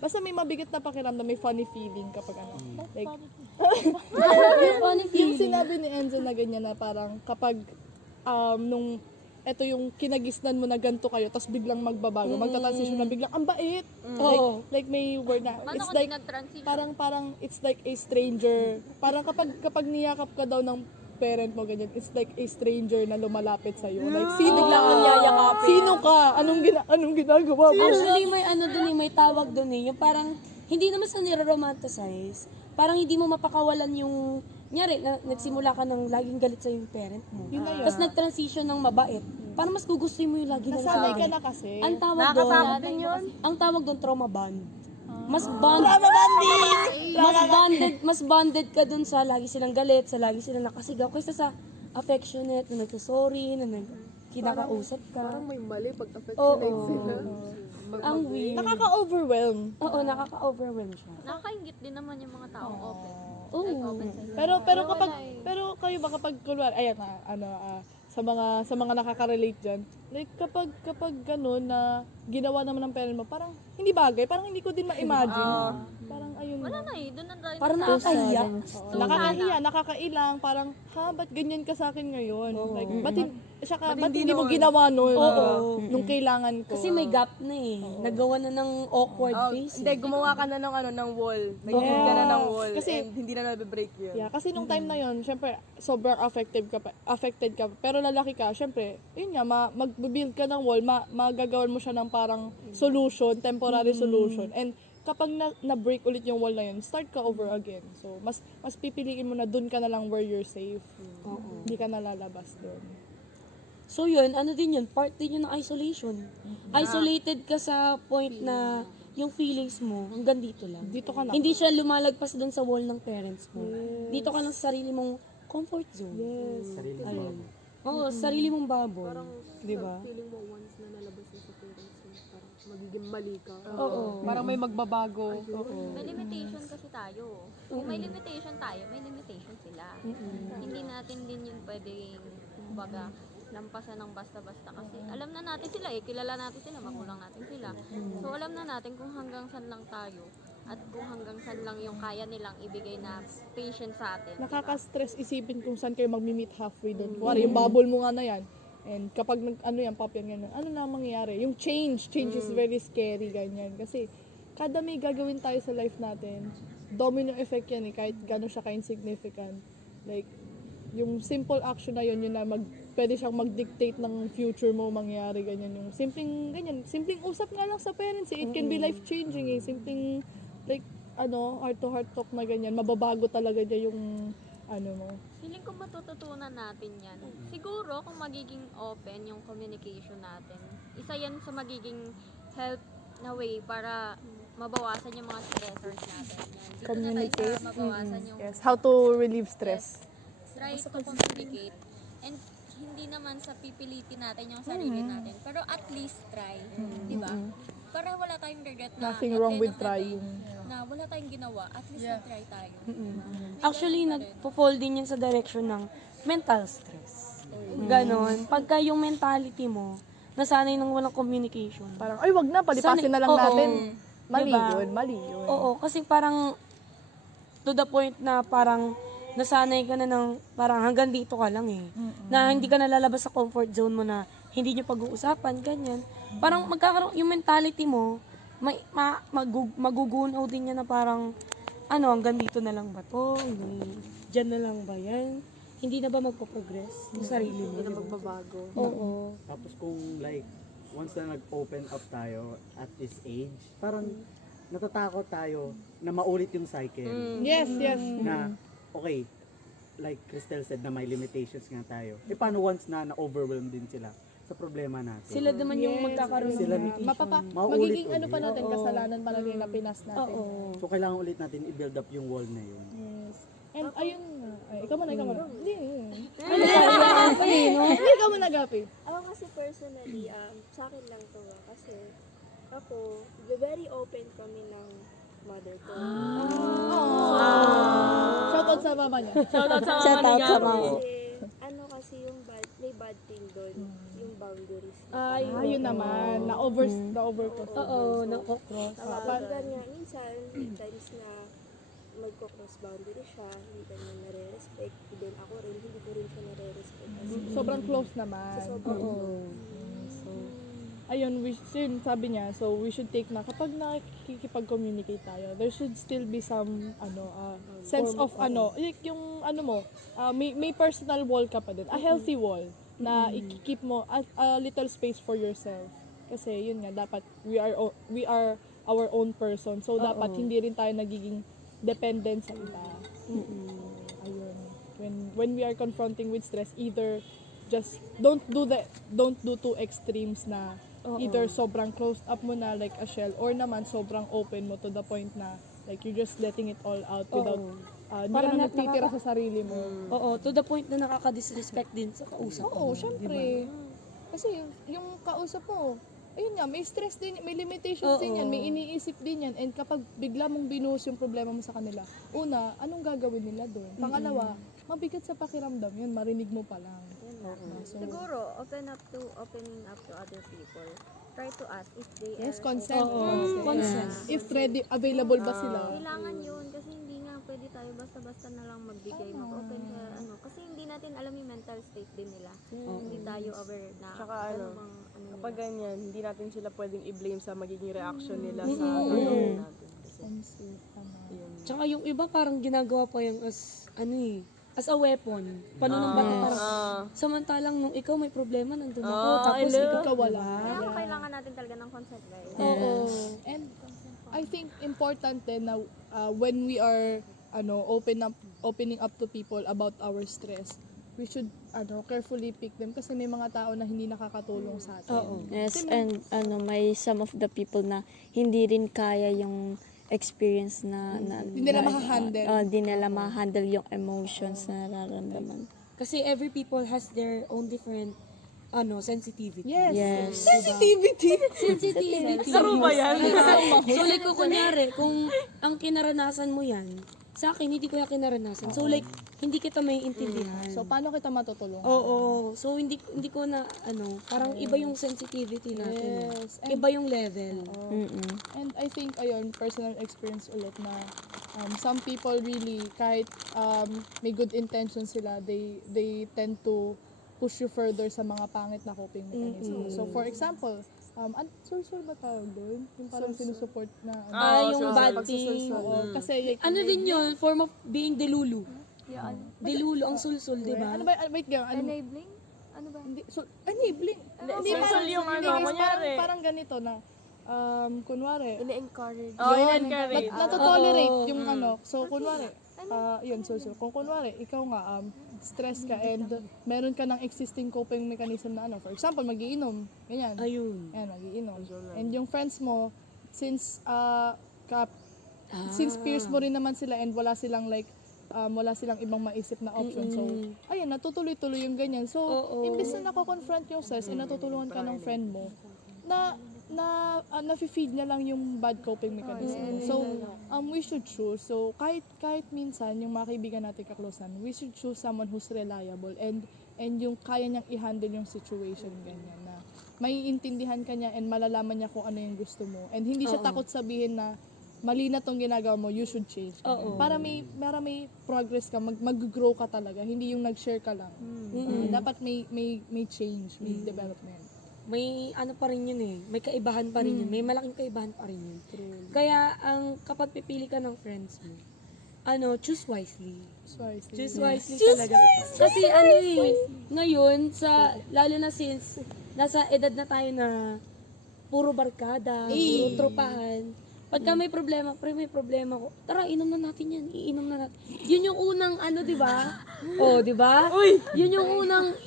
basta may mabigat na pakiramdam, may funny feeling kapag like, yung sinabi ni Enzo na ganyan na parang kapag, eto yung kinagisnan mo na ganito kayo, tapos biglang magbabago, magta-transition na biglang, ang bait! Like may word na, Paano it's kung like, nag-transition? parang it's like a stranger. Parang kapag niyakap ka daw ng parent mo ganyan, it's like a stranger na lumalapit sa iyo. Like sino ka? Sino ka? Anong ginagawa mo? Actually, may tawag doon eh. Yung parang, hindi naman sa nire-romanticize. Parang hindi mo mapakawalan yung, nyari, nagsimula ka ng laging galit sa yung parent mo. Yun na yun. Tapos nag-transition ng mabait. Parang mas gugustuhin mo yung lagi na Nasanay ka na kasi. Ang tawag doon, ang tawag doon trauma bond. Mas bonded ka dun sa lagi silang galit, sa lagi silang nakasigaw kaysa sa affectionate, na nagsasorry, na kinakausap ka. Parang may mali pag affectionate sila. Ang weird. Nakaka-overwhelm. Oo, nakaka-overwhelm siya. Nakakaingit din naman yung mga taong open. Oo. Pero kayo ba kapag kunwari, ayan sa mga nakaka-relate diyan, like kapag gano'n na ginawa naman ng parent mo, parang hindi bagay, parang hindi ko din ma-imagine. Parang ayun. Wala na eh, doon na tayo. Parang nakakahiya. Nakakahiya, nakakailang, parang ba't ganyan ka sa akin ngayon? Like, ba't hindi mo ginawa noon nung kailangan ko? Kasi may gap na eh. Nagawa na ng awkward face. Hindi, gumawa ka na ng wall. Nag-hit ka na ng wall. Kasi- And hindi na nabibreak yun. Yeah, kasi nung time na yon, syempre, sobrang affected ka, pero lalaki ka, syempre, yun nga, mag-build ka ng wall, magagawan mo siya ng parang solution, temporary solution. And kapag na-break ulit yung wall na yun, start ka over again. So, mas pipiliin mo na dun ka na lang where you're safe. Hindi ka nalalabas dun. So yun, din yun, part din yun ng isolation. Isolated ka sa point na yung feelings mo, hanggang dito lang. Dito ka na. Hindi siya lumalagpas doon sa wall ng parents mo. Dito ka lang sa sarili mong comfort zone. Sarili mo. Ayun. Oo, sarili mong baboy. Di ba? Feeling mo once na nalabas na sa parents mo, parang magiging mali ka. Oo. Parang may magbabago. May limitation kasi tayo. Kung may limitation tayo, may limitation sila. Hindi natin din yun pwedeng, kumbaga, lampasan ng basta-basta kasi alam na natin sila kilala natin sila, magulang natin sila. So alam na natin kung hanggang saan lang tayo at kung hanggang saan lang yung kaya nilang ibigay na patience sa atin. diba? Nakaka-stress isipin kung saan kayo mag-meet halfway doon. Kuwari, yung bubble mo nga na yan. And kapag pop yan, ganyan, ano na mangyayari? Yung change is very scary, ganyan. Kasi, kada may gagawin tayo sa life natin, domino effect yan kahit gano'n siya ka-insignificant. Like, yung simple action na yun na pwede siyang mag-dictate ng future mo mangyayari, ganyan. Yung simpleng usap nga lang sa parents, it can be life-changing simpleng, like, heart-to-heart talk na ganyan, mababago talaga niya yung, mo. Feeling ko matututunan natin yan. Siguro kung magiging open yung communication natin, isa yan sa magiging help na way para mabawasan yung mga stressors natin. Yan. Dito na tayo para mabawasan yung Yes, how to relieve stress. try to communicate. And hindi naman sa pipilitin natin yung sarili natin. Pero at least try. Di ba? Para wala tayong regret na Nothing at wrong the end with of the day, trying. na wala tayong ginawa. At least na-try tayo. Actually, nagpo-fall din yun sa direction ng mental stress. Ganon. Pagka yung mentality mo, nasanay ng walang communication. Parang, ay wag na, palipasin na lang Oo. natin. Mali Diba? yun. Oo, kasi parang to the point na parang nasanay ka na ng parang hanggang dito ka lang eh. Na hindi ka nalalabas sa comfort zone mo na hindi nyo pag-uusapan, ganyan. Parang magkakaroon, yung mentality mo, magugunaw din yan na parang, hanggang dito na lang ba to? Diyan na lang ba yan? Hindi na ba magpo-progress yung sarili mo? Hindi na magbabago. Oo. Tapos kung like, once na nag-open up tayo at this age, parang natatakot tayo na maulit yung cycle. Yes. Na, okay, like Cristel said na may limitations nga tayo. Paano once na na-overwhelm din sila sa problema natin? Sila naman yung magkakaroon Sila ng limitation. Mauulit Magiging ano pa ulit. natin, kasalanan pa natin na pinas natin. Oo. So, kailangan ulit natin i-build up yung wall na yun. Yes. And ayun nga. Ay, ikaw muna. Hindi. no? Ikaw muna, Gapi. Ako kasi personally, sa akin lang to kasi ako, very open kami ng mother ko. Shoutout sa mama niya. Shoutout sa Shout mama out ni sa Gabi. mama. Kasi yung may bad thing doon, yung boundaries. Ayun naman. Na-overcross. Oo, na-cross. Kapag nga, minsan, may times na magko-cross boundary siya, hindi ka niya nare-respect, then ako rin, hindi ko rin siya nare-respect. Sobrang close naman. Sobrang Ayun, sabi niya, so we should take na kapag nakikipag-communicate tayo, there should still be some sense of like yung may personal wall ka pa din, a healthy wall na i-keep mo a little space for yourself. Kasi yun nga, dapat we are our own person. So dapat hindi rin tayo nagiging dependent sa iba. Ayun. When we are confronting with stress, either just don't do two extremes na either sobrang closed up mo na like a shell or naman sobrang open mo to the point na like you're just letting it all out without hindi Parang ka nagtitira sa sarili mo. Oo, to the point na nakaka-disrespect din sa kausap mo. Oo, syempre. Kasi yung kausap mo, ayun nga, may stress din, may limitations din yan, may iniisip din yan. And kapag bigla mong binuhos yung problema mo sa kanila, una, anong gagawin nila doon? Pangalawa, mabigat sa pakiramdam yun, marinig mo pa lang. So, Siguro, opening up to other people. Try to ask if they yes, are consent. Consent. If ready, available ba sila? Kailangan yun kasi hindi nga pwede tayo basta-basta na lang magbigay, mag-open sa kasi hindi natin alam yung mental state din nila. Hindi tayo aware na Tsaka nila. kapag ganyan, hindi natin sila pwedeng i-blame sa magiging reaction nila sa gagawin natin. Kasi, Tsaka yung iba parang ginagawa pa yung as a weapon. Panunumbat parang, samantalang nung ikaw may problema, nandun ako, tapos ikaw wala. Kaya kailangan natin talaga ng consent, guys. Oo. And I think important din na when we are opening up to people about our stress, we should carefully pick them kasi may mga tao na hindi nakakatulong sa atin. Yes, and may some of the people na hindi rin kaya yung experience na Hindi nila mahahandle. Hindi nila mahandle yung emotions na nararamdaman. Kasi every people has their own different sensitivity. Yes. Sensitivity. Sensitivity. Laro ba yan? So like kunyari, kung ang kinaranasan mo yan, sa akin hindi ko yan kinaranasan. So like, hindi kita maiintindihan. So, paano kita matutulungan? Oo. So, hindi ko na, parang iba yung sensitivity natin. Yes. And, Iba yung level. and I think, ayun, personal experience ulit na some people really, kahit may good intentions sila, they tend to push you further sa mga pangit na coping mechanism. So, for example, sulsul ba tawag doon? Yung parang sinusupport na, Yung bad thing. Oo, kasi like, Ano din yun? Form of being delulu. Delulu ang sulsul, di ba? ano ba, wait nga, ano, Enabling? Ano ba? hindi, so, enabling. Hindi, sulsul yung hindi, ano, guys, kunyari. parang ganito na, kunwari, Ine-encourage. in-encourage. natotolerate yung ano. So, kunwari, yun, so, kung kunwari, ikaw nga, stress ka and meron ka ng existing coping mechanism na ano, for example, magiinom, ganyan. Ayun. Ayan, magiinom. And yung friends mo, since, since peers mo rin naman sila and wala silang like, wala silang ibang maisip na option. So, ayun, natutuloy-tuloy yung ganyan. So, imbes na nako-confront yung stress and natutulungan ka ng friend mo, na-feed niya lang yung bad coping mechanism. So, we should choose. So, kahit minsan, yung mga kaibigan natin kaklosan, we should choose someone who's reliable and yung kaya niyang i-handle yung situation ganyan na maiintindihan ka niya and malalaman niya kung ano yung gusto mo. And hindi siya takot sabihin na mali na tong ginagawa mo, you should change. Para may progress ka, mag-grow ka talaga. Hindi yung nag-share ka lang. Dapat may change, may development. May ano pa rin yun eh. May kaibahan pa rin yun. May malaking kaibahan pa rin yun. Kaya, kapag pipili ka ng friends mo, choose wisely. Choose wisely talaga. Kasi ngayon, lalo na since nasa edad na tayo na puro barkada, puro tropahan, pagka may problema ko, tara, inom na natin yan, iinom na natin. Yun yung unang di ba? Di ba? Yun yung unang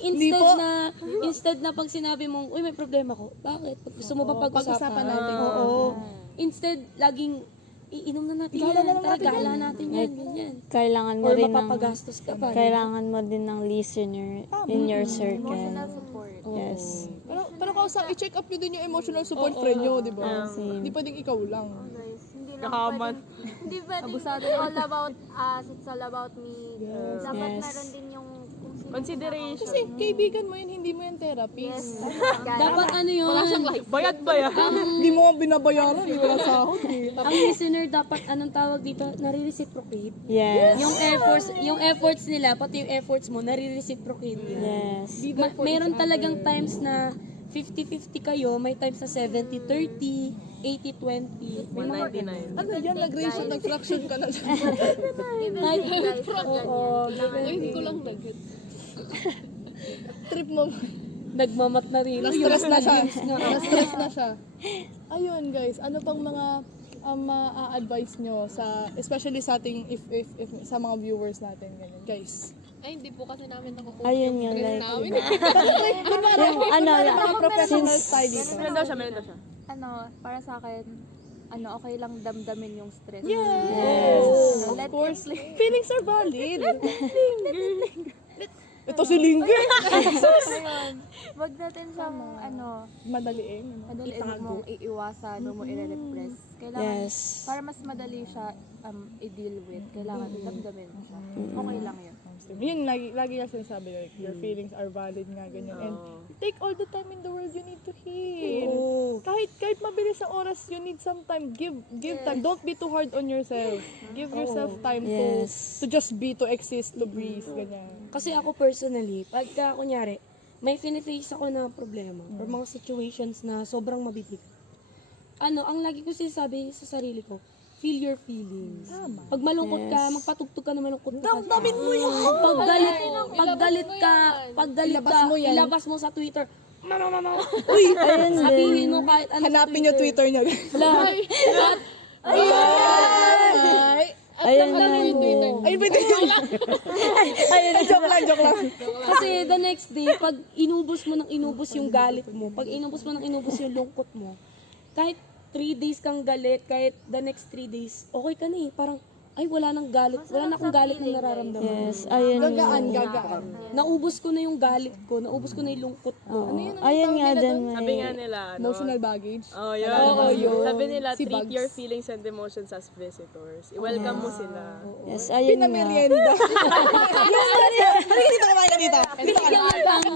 instead na pag sinabi mong, uy, may problema ko. Bakit? Gusto mo ba pag-usapan natin. Oo. Instead, laging, iinom na natin yan. Tara, gala natin yan. Ganyan. Kailangan mo Or rin ng mapapagastos ka pa. kailangan mo din ng listener in your circle. Emotional support. Yes. Pero i-check up nyo din yung emotional support friend nyo, di ba? Same. Hindi pwedeng ikaw lang. Guys, hindi lang Kahaman. hindi pwedeng all about us, it's all about me. Dapat Yes. meron din yung kung sino Consideration. Kasi kaibigan mo yun, hindi mo yung therapist. Dapat yun? Bayad ba yan? Hindi mo nga binabayaran, hindi wala sahod eh. Ang listener dapat, anong tawag dito? Nare-reciprocate. Yes. Yung efforts nila, pati yung efforts mo, nare-reciprocate yan. Yes. Meron talagang times na 50-50 kayo, may times na 70-30, 80-20. May mga 99. Ano yan, nag-ratio, nag-fraction ka na. Hindi ko lang Trip mo. nagmamat na rin. Na-stress na siya. Na-stress na siya. Ayun guys, ano pang mga ma-advise nyo sa, especially sa ating, if sa mga viewers natin, ganyan. Guys. Ay, hindi po kasi namin nakukuha. Ayun nga, like, namin. Mga professional tayo dito. Meron daw siya. Para sa akin, okay lang damdamin yung stress. Yes. Of course. Feelings are valid. Ito si Lingge. Wag natin siyang, Madaliin. madaliin mong iiwasan o mo i-repress. Kailangan, yes. para mas madali siya i-deal with, kailangan damdamin mo siya. Okay lang yun. Yun, lagi nga sinasabi, like, your feelings are valid nga, ganyan. And take all the time in the world you need to heal. Kahit mabilis ang oras, you need some time. Give time. Don't be too hard on yourself. Give yourself time Yes. to just be, to exist, to breathe, ganyan. Kasi ako personally, pagka kunyari, may finiface ako na problema or mga situations na sobrang mabibigat. Ang lagi ko sinasabi sa sarili ko, feel your feelings. Pag malungkot ka, magpatugtog ka na malungkot ka. Damdamin mo yan! Pag galit ka, ilabas mo sa Twitter. Uy! Sabihin mo kahit ano. Hanapin yung Twitter niya. Ayun na. Ay, pwede. Joke lang. Kasi the next day, pag inubos mo ng inubos yung galit mo, pag inubos mo ng inubos yung lungkot mo, kahit 3 days kang galit, kahit the next 3 days, okay ka na eh. Parang, ay wala nang galit, wala na akong galit na nararamdaman. Yes, ayun Gagaan, nga. gagaan. Naubos ko na yung galit ko, naubos ko na yung lungkot ko. Ayun nga din Sabi nga may... nila, ano, Emotional baggage. oh, yun. yun. Sabi nila, Si treat Bugs. your feelings and emotions as visitors. I-welcome mo sila. Yes, ayun nga. Pinamerienda. Dito kumain ka dito.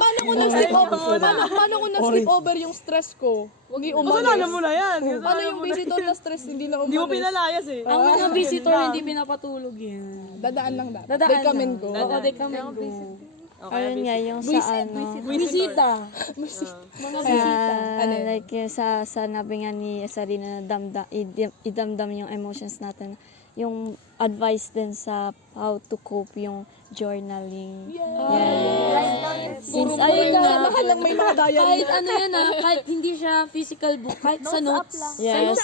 Paano ko na-sleep over? Paano ko na-sleep over yung stress ko? Hindi umalis. Kasalanan mo na yan. Paano yung visitor na stress hindi na Hindi mo umalis? pinalayas eh. Ang mga visitor hindi pinapatulog yan. Dadaan lang dapat. Dadaan They come and lang. go. Oo, they come and go. Ayun nga, yung sa ano. Bisita. Kaya, Ano yun? like yung sa nabi nga ni Sarina na idamdam yung emotions natin. Yung advice din sa how to cope yung journaling. Since ayun nga, Mahal lang may mga diary. Kahit ano yan kahit hindi siya physical book, kahit sa notes. yes.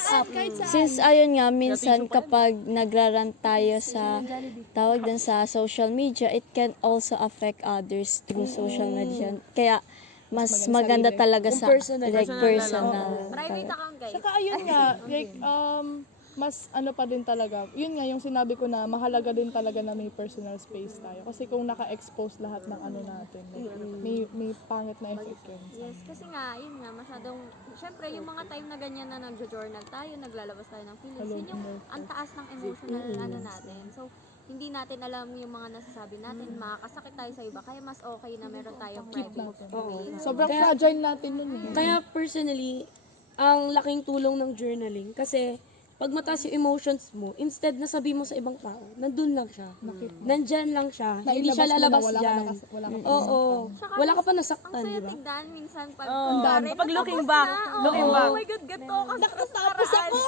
Since ayun nga, minsan kapag nagrarant tayo sa tawag din sa social media, it can also affect others through social media. Kaya mas maganda talaga sa personal. like personal. Private account guys. Saka ayun nga, like, mas ano pa din talaga, yun nga yung sinabi ko na mahalaga din talaga na may personal space tayo. Kasi kung naka-expose lahat ng ano natin, like, may pangit na effect yun. Yes, kasi nga, yun nga, masyadong, syempre, yung mga time na ganyan na nagjo-journal tayo, naglalabas tayo ng feelings, yun yung ang taas ng emotional ano natin. So, hindi natin alam yung mga nasasabi natin, makakasakit tayo sa iba, kaya mas okay na meron tayong private space. Sobrang fragile natin nun eh. Kaya personally, ang laking tulong ng journaling kasi pag mataas yung emotions mo, instead na sabi mo sa ibang tao, nandun lang siya. Nandyan lang siya. Hindi siya lalabas dyan. Oo. Wala ka pa Ang nasaktan, saya di ba? tignan, minsan pag, Kapag looking back, oh my God, ganito ako Tapos ako!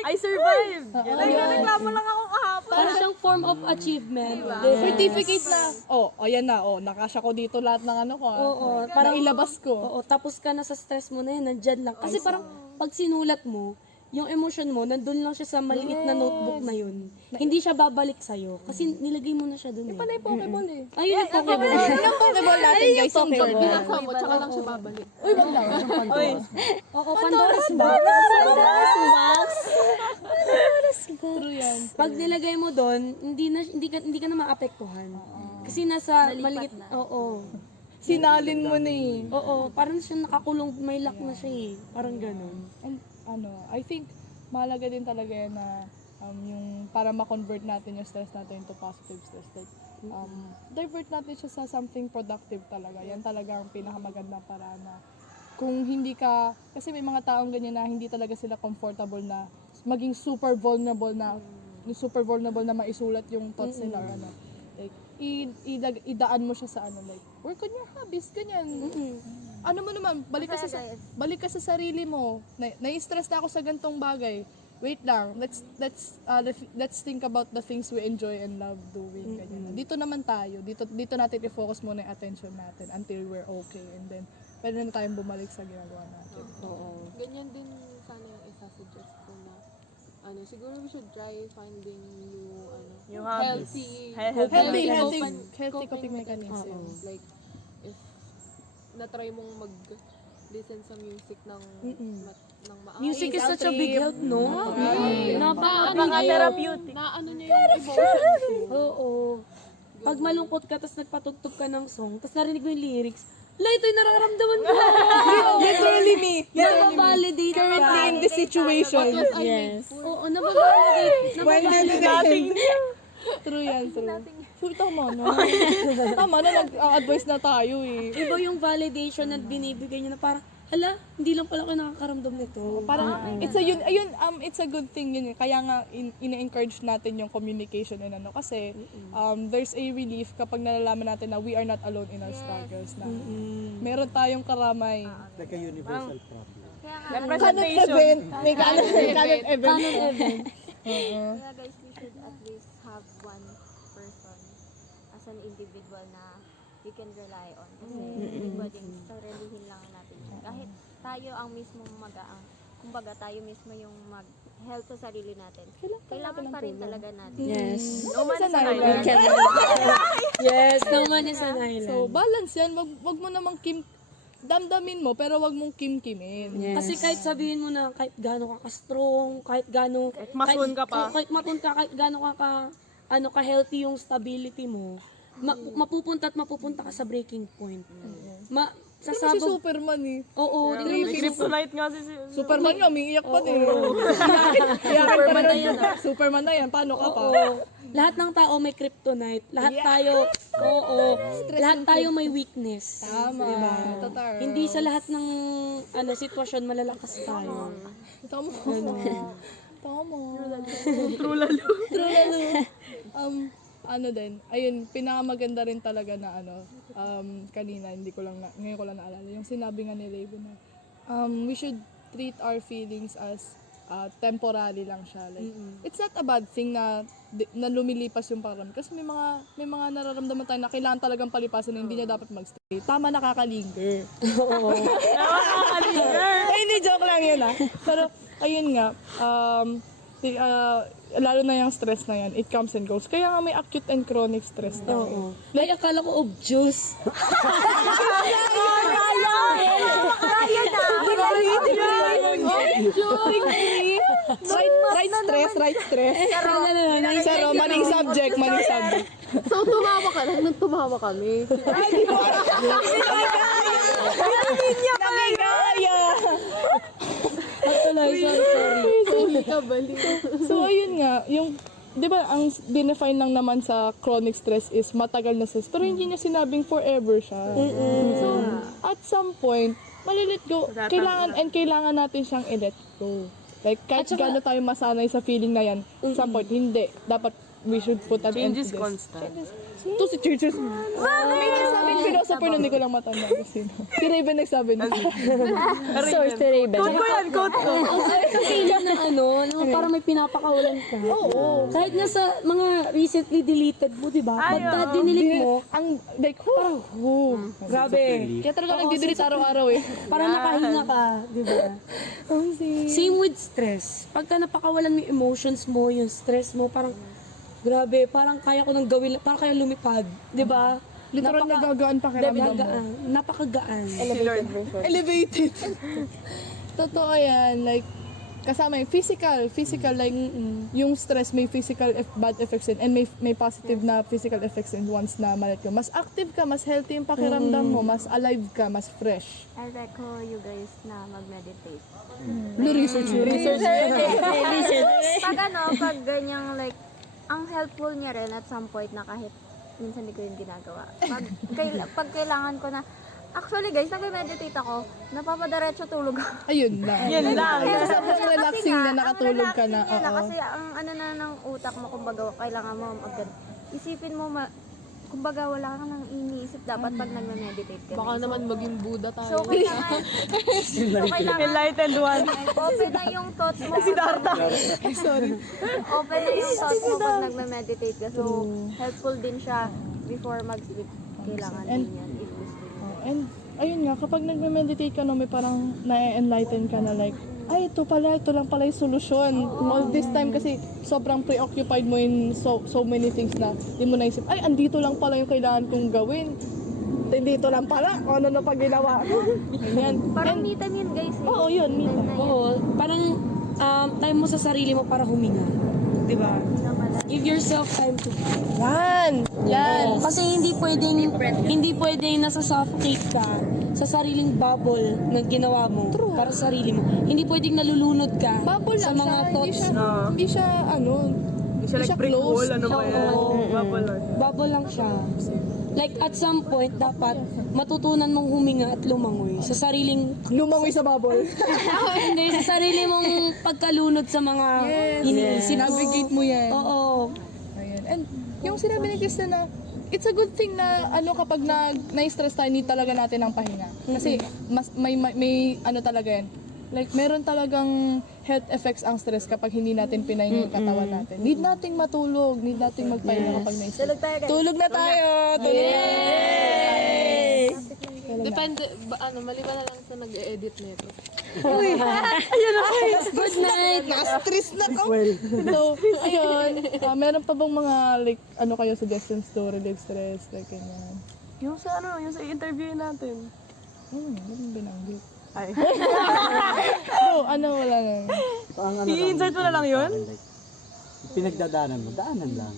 I survived! Nagreklamo lang ako kahapon. Parang siyang form of achievement. Certificate na, ayan na, nakasya ko dito lahat ng ano ko. Oo. Para ilabas ko. Oo, tapos ka na sa stress mo na yan, nandyan lang. Kasi parang pag sinulat mo, yung emotion mo, nandun lang siya sa maliit na notebook na yun. Hindi siya babalik sa'yo. Kasi nilagay mo na siya dun eh. Panay Pokeball eh. Ayun yung Pokeball. Yung Pokeball natin guys, yung journal. Binasa mo, tsaka lang siya babalik. Uy, wag lang. Oo, Pandora's box. True yan. Pag nilagay mo doon, hindi ka na maapektuhan. Kasi nasa maliit, oo. Sinalin mo na eh. Oo, parang siya nakakulong, may lock na siya eh. Parang ganun. And I think mahalaga din talaga yan na yung para ma-convert natin yung stress natin into positive stress. Like, divert natin siya sa something productive talaga. Yan talaga ang pinakamagandang paraan na kung hindi ka, kasi may mga taong ganyan na hindi talaga sila comfortable na maging super vulnerable na maisulat yung thoughts nila or ano. Like, idaan mo siya sa ano, like, work on your hobbies, ganyan. Ano mo naman, balik ka sa sarili mo. Nai-stress na ako sa gantong bagay. Wait lang, let's think about the things we enjoy and love doing. Ganyan. Dito naman tayo, dito natin i-focus muna yung attention natin until we're okay. And then, pwede na tayong bumalik sa ginagawa natin. Ganyan din sana yung isa-suggest ko na siguro we should try finding Yung hobbies. Healthy coping mechanisms. Like, if na-try mong mag-listen sa music ng maayos. Music is such a big help, no? Napaka-therapeutic. Naano niya yung emotions mo. Oo. Pag malungkot ka, tapos nagpatugtog ka ng song, tapos narinig mo yung lyrics, wala, ito yung nararamdaman ko. Literally me. Nababalidate ka. Currently in this situation. Yes. Oo, nababalidate. True yan, true. So, tama na. Tama na, nag-advise na tayo eh. Iba yung validation na binibigay niya na parang, hala, hindi lang pala ako nakakaramdam nito. Parang, it's a good thing yun. Kaya nga, ina-encourage natin yung communication and ano. Kasi, there's a relief kapag nalalaman natin na we are not alone in our struggles. Na meron tayong karamay. Like a universal problem. Canon event. May canon event. Kaya guys, we should at least have one person as an individual na we can rely on. Kasi iba din, sarilihin lang natin yun. Kahit tayo ang mismo kumbaga tayo mismo yung mag-help sa sarili natin. Kailangan pa rin talaga natin. Yes. No man is an We island. can Yes, no man is an island. So, balance yan. Wag mo namang damdamin mo, pero wag mong kimkimin. Yes. Kasi kahit sabihin mo na kahit gaano ka ka-strong, kahit gaano masun ka pa. kahit matun ka, kahit gaano ka healthy yung stability mo, mapupunta ka sa breaking point. Si Sasabog. Superman eh. Oo, hindi naman si Kryptonite nga si Superman nga, umiiyak pa din. Superman na yan. Superman na yan, paano ka pa? Oo. Lahat ng tao may kryptonite. Lahat tayo, lahat tayo may weakness. Tama. Diba? Totoo. Hindi sa lahat ng sitwasyon malalakas tayo. Tama. Tama. True lalo. True lalo. Ayun, pinakamaganda rin talaga na kanina, ngayon ko lang naalala, yung sinabi nga ni Raven na, we should treat our feelings as temporary lang siya. Like, it's not a bad thing na lumilipas yung pakiramdam. Kasi may mga nararamdaman tayo na kailangan talagang palipasan na hindi niya dapat magstay. Tama, nakakalinger. Oo. Nakakalinger! Ay, hindi, joke lang yun Pero, ayun nga, lalo na yung stress na yan, it comes and goes. Kaya nga may acute and chronic stress na. Oo. Ay, akala ko obtuse. Right stress. Pero, maning subject. So, tumawa ka lang nung tumawa kami. Nakigaya! Sorry. Sorry ka, bali. So, ayun nga, yung, di ba, ang dinefine lang naman sa chronic stress is matagal na stress, pero hindi niya sinabing forever siya. So, at some point, malilit go, kailangan natin siyang i-let go. Like, kahit gaano tayo masanay sa feeling na yan, some point, hindi. Dapat, we should put an end to this. Change is constant. Ito si Churches. May nagsabing philosopher na hindi ko lang matanda kung sino. Si Raven nagsabi na. Source to Raven. Quote ko. Ang sakit sa feeling na na parang may pinapakawalan ka. Oo. Kahit nga sa mga recently deleted mo, di ba? Pagka dinilit mo, Ang, like, parang, grabe. Kaya talaga nagdidelete araw-araw eh. Parang nakahinga ka, di ba? Same with stress. Pagka napakawalan mo yung emotions mo, yung stress mo, parang grabe, parang kaya ko nang gawin, parang kaya lumipad, di ba? Literal nagagaan pa kiramdam mo. Napakagaan. Elevated. Totoo yan, like, kasama yung physical, like, yung stress may physical bad effects din, and may positive na physical effects din once na malit ka. Mas active ka, mas healthy yung pakiramdam mo, mas alive ka, mas fresh. I reco you guys na mag-meditate. Research. Pag ganyang like, ang helpful niya rin at some point na kahit minsan hindi ko yung ginagawa. Pag kailangan ko na, actually guys, nag-meditate ako, napapadiretso tulog ako. Ayun lang. Yun lang. Sobrang relaxing na nakatulog ka na. Kasi ang ng utak mo, kumbaga, kailangan mo isipin mo, kumbaga wala kang nang iniisip dapat pag nag-meditate ka. Baka naman maging Buddha tayo. So, kailangan, Enlightened one. open na yung thoughts mo. Sorry. Open na yung thoughts mo pag nag-meditate ka. So, helpful din siya before mag-sleep. Kailangan din yan if you sleep. And, ayun nga, kapag nagme-meditate ka, may parang na-enlighten ka na like, ay, ito lang pala yung solusyon. All this time kasi sobrang preoccupied mo in so many things na hindi mo naisip, ay, andito lang pala yung kailangan kong gawin. Dito lang pala, ano na pag ginawa ko. Ganyan. Parang me time yun guys. Oo, yun, me time. Oo, parang time mo sa sarili mo para huminga. Di ba? Give yourself time to Yan. Kasi hindi pwedeng nasa-suffocate ka sa sariling bubble na ginawa mo para sa sarili mo. Hindi pwedeng nalulunod ka Bubble sa lang mga siya, thoughts. hindi siya Like brick wall, ano ba yan? Bubble lang. Bubble lang siya. Like at some point, dapat matutunan mong huminga at lumangoy sa sariling lumangoy sa bubble. hindi, sa sarili mong pagkalunod sa mga iniisip mo. Navigate mo yan. Oo. Ayan. And yung sinabi ni Krista na, it's a good thing na kapag na-stress tayo, need talaga natin ang pahinga. Kasi mas may talaga yan. Like, meron talagang health effects ang stress kapag hindi natin pinahinga yung katawan natin. Need nating matulog, need nating magpahinga kapag na-stress. Tulog tayo guys. Tulog na tayo! Yay! Depende, maliban na lang sa nag-e-edit nito. Good night! Na-stress na ko! So, ayun. Meron pa bang mga, like, suggestions to relieve stress? Like, ganyan. Yung sa interview natin. Binanggit. Ay. No, wala na. So, ang ano I-insert mo na lang yun? Pinagdadaanan mo, daanan lang.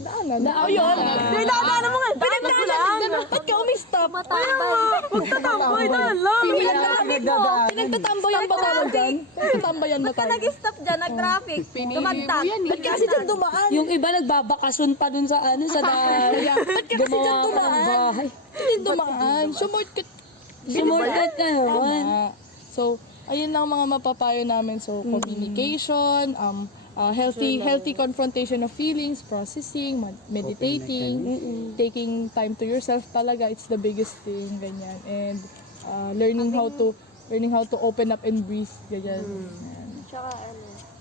Ayun. Pinagdadaanan mo nga! Pinagdadaanan! Ba't ka umistop? Magtatamboy, daan lang! Pinagdadaanan. Pinagtatambayan ba tawag dyan? Pinagtatambayan ba tawag? Nag-stop dyan, nag-traffic. Tumagtag. Ba't kasi dyan dumaan? Yung iba nagbabakasyon pa dun sa sa daan. Ba't ka kasi dyan dumaan? Hindi dumaan. Sumortcut. Sumortcut ka naman. So, ayun lang mga mapapayo namin. So, communication, healthy confrontation of feelings, processing, meditating, taking time to yourself talaga, it's the biggest thing, ganyan. And learning how to open up and breathe, ganyan. Tsaka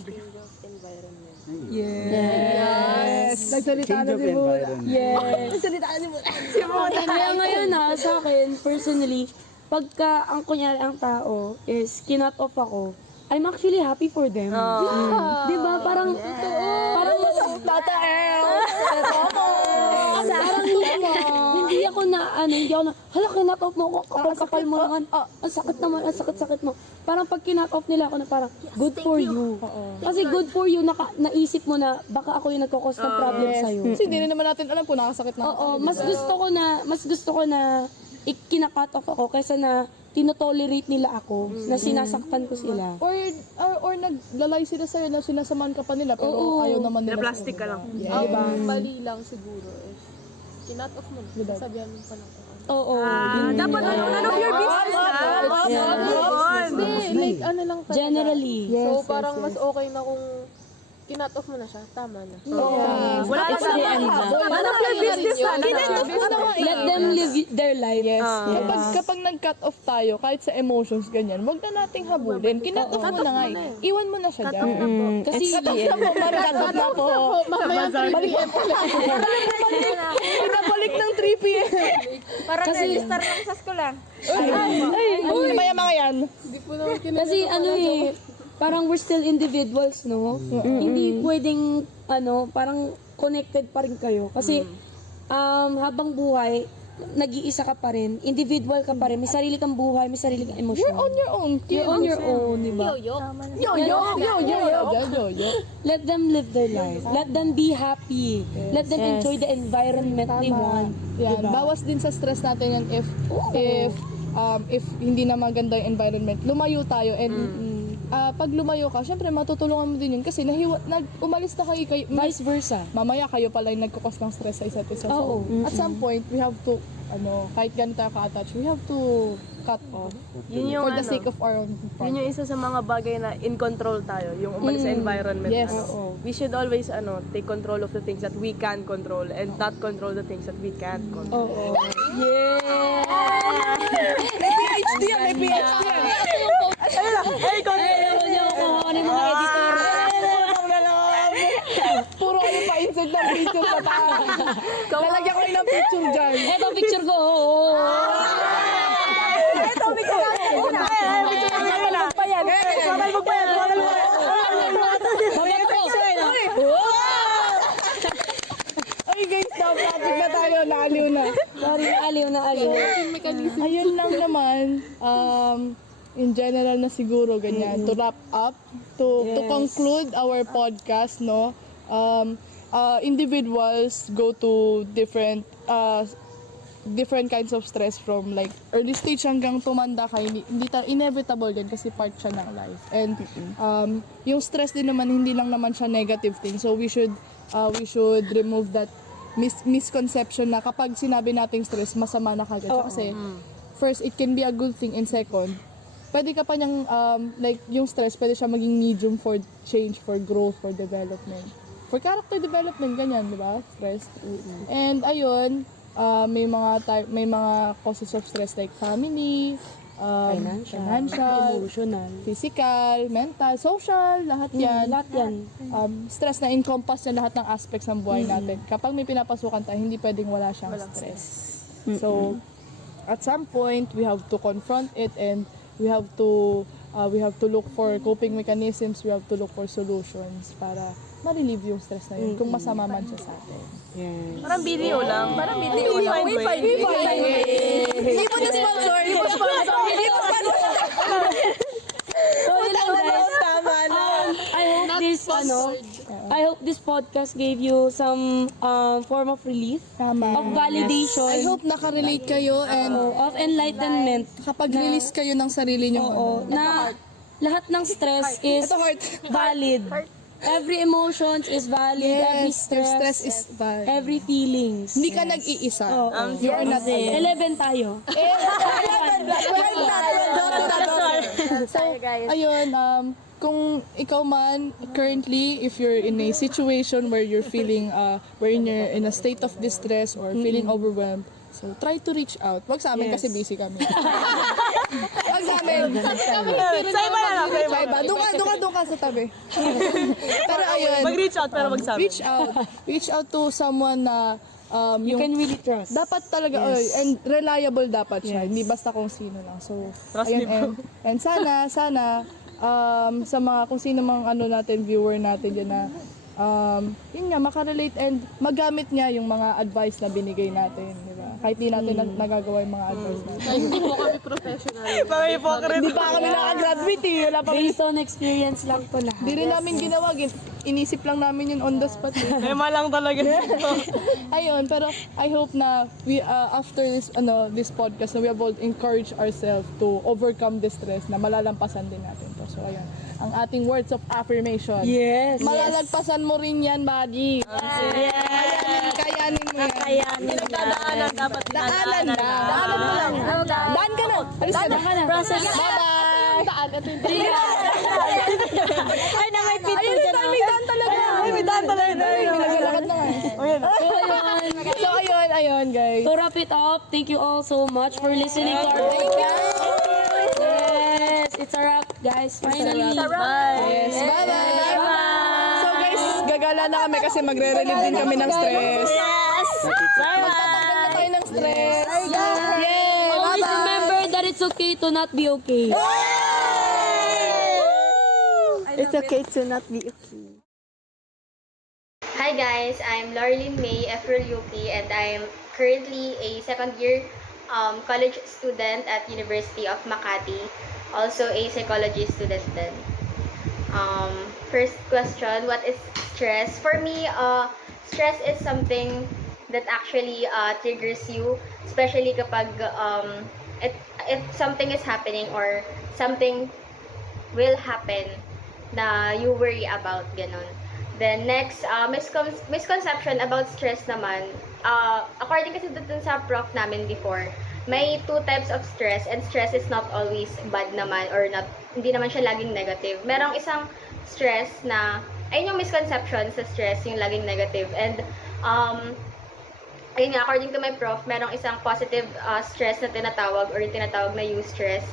change of environment. Yes! Nagsalita Change na of si Muna. environment. Yes! Nagsalita na si Muna. Kaya ngayon sa akin, personally, pagka kunyari ang tao is kinut off ako, I'm actually happy for them. Diba? Parang mas Tata El! parang hindi ako na, hala, kinut off mo ako, kapal-kapal mo naman. Ang sakit naman, ang sakit-sakit mo. Parang pag kinut off nila ako na parang, good for you. Kasi good for you, naisip mo na, baka ako yung nagkakos ng problem sa'yo. Kasi hindi rin naman natin alam kung nakasakit na. Oo, mas gusto ko na kinakat off ako kaysa na tinotolerate nila ako, na sinasaktan ko sila. Or naglalay sila sa'yo na sinasamahan ka pa nila pero ayaw naman nila. Na-plastic ka lang. Ang mali lang siguro is, kinat off mo na. Sabihan mo pa lang kung ano. Oo. Dapat none of your business na. Hindi, like ano lang talaga. Generally. So parang mas okay na kung kinat off mo na siya, tama na. Wala pa sa none of your business na. Let them live their life. Yes. Kapag nag-cut off tayo, kahit sa emotions, ganyan, wag na nating habulin. Kinat off mo na nga eh. Iwan mo na siya dyan. Kasi Cut na po. Mamaya 3 p.m. Pinabalik ng 3 p.m. Parang register lang sa eskwela. Mamaya mga yan. kasi parang we're still individuals, no? Hindi pwedeng parang connected pa rin kayo kasi habang buhay nag-iisa ka pa rin, individual ka pa rin, may sarili kang buhay, may sarili kang emosyon. You're on your own. You're on your own, di ba? Let them live their life. Let them be happy. Let them enjoy the environment they want. Yan, bawas din sa stress natin yan if hindi na maganda yung environment. Lumayo tayo and pag lumayo ka, syempre matutulungan mo din yun kasi umalis na kayo, Vice versa. mamaya kayo pala yung nagkukos ng stress sa isa't isa. So, at some point, we have to, kahit ganito tayo ka-attach, we have to cut off Yun yung for the sake of our own Yun yung isa sa mga bagay na in control tayo, yung umalis sa environment. Yes. We should always take control of the things that we can control and not control the things that we can't control. May PhD yan, may PhD yan. Ano yung mga editor? Puro kayo pa-insert ng picture sa taas. Lalagyan ko rin ng picture dyan. Eto, picture ko. Ay guys, topic na tayo, naaliw na. Sorry, na aliw. Ayun lang naman, in general na siguro ganyan, to wrap up, to conclude our podcast, no, individuals go to different kinds of stress from like early stage hanggang tumanda ka, inevitable din kasi part siya ng life. And yung stress din naman, hindi lang naman siya negative thing, so we should remove that misconception na kapag sinabi nating stress, masama na kagad. Kasi first, it can be a good thing, and second, pwede ka pa niyang, like, yung stress, pwede siya maging medium for change, for growth, for development. For character development, ganyan, di ba? Stress. And ayun, may mga causes of stress like family, financial, emotional, physical, mental, social, lahat yan. lahat yan. Stress na encompass yan lahat ng aspects ng buhay natin. Kapag may pinapasukan tayo, hindi pwedeng wala siyang stress. So, at some point, we have to confront it and we have to look for coping mechanisms, we have to look for solutions para ma-relieve yung stress na yun kung masama man siya sa atin. Parang video lang. We find ways. Hindi mo na sponsor. I hope this podcast gave you some form of relief, of validation, I hope nakarelate kayo and of enlightenment. kapag release kayo ng sarili nyo. Oo, na lahat ng stress is Ito heart. valid. Every emotions is valid, every Yes, your stress is valid. every feelings. Hindi ka nag-iisa. Oo. You are not alone. 11 tayo. So, ayun, kung ikaw man, currently, if you're in a situation where you're feeling, wherein you're in a state of distress or feeling overwhelmed, so try to reach out. Wag sa amin kasi busy kami. Wag sa amin. Sa iba na lang. Sa iba. Doon ka sa tabi. Pero ayun. Mag-reach out pero magsabi. Reach out. Reach out to someone na You can really trust. dapat talaga, and reliable dapat siya. Hindi basta kung sino lang. So, Trust ayun, me, bro. and sana, sa mga kung sino mga natin, viewer natin dyan na, yun nga, makarelate and magamit niya yung mga advice na binigay natin, di ba? Kahit di natin nagagawa yung mga advice natin. Hindi po kami professional. Mga hypocrite. Hindi pa kami nakagraduate eh. Wala pa Based on experience lang to lahat. Di rin namin ginawa. Inisip lang namin yun on the spot. Eh. Lang talaga. Ayun, pero I hope na we after this podcast na we have all encourage ourselves to overcome the stress na malalampasan din natin to. So ayun, ang ating words of affirmation. Yes. Malalagpasan mo rin yan, buddy. Kayanin mo yan. Pinagdadaanan dapat Daanan lang. Daanan mo lang. Daan ka na. Alis ka na. Process. Bye-bye. Daan. Ay, na may pito Ayun, dyan. may daan talaga. May daan talaga. Naglalakad na nga. So ayun guys. To wrap it up, thank you all so much for listening to our podcast. Yes, it's a wrap, guys. Finally. Yes, bye-bye. So guys, gagala na kami kasi magre-relieve din kami ng stress. Magtatanggal na tayo ng stress. Yay! Always Bye-bye! remember that it's okay to not be okay. It's okay to not be okay. Hi guys, I'm Laurelyn May, April UP, and I'm currently a second year college student at University of Makati, also a psychology student then. First question, what is stress? For me, stress is something that actually triggers you, especially kapag if something is happening or something will happen na you worry about, ganon. Then next, misconception about stress naman. According kasi dun sa prof namin before, may two types of stress, and stress is not always bad naman or not, hindi naman siya laging negative. Merong isang stress na, ayun yung misconception sa stress, yung laging negative. And ayun nga, according to my prof, merong isang positive stress na tinatawag or tinatawag na eustress,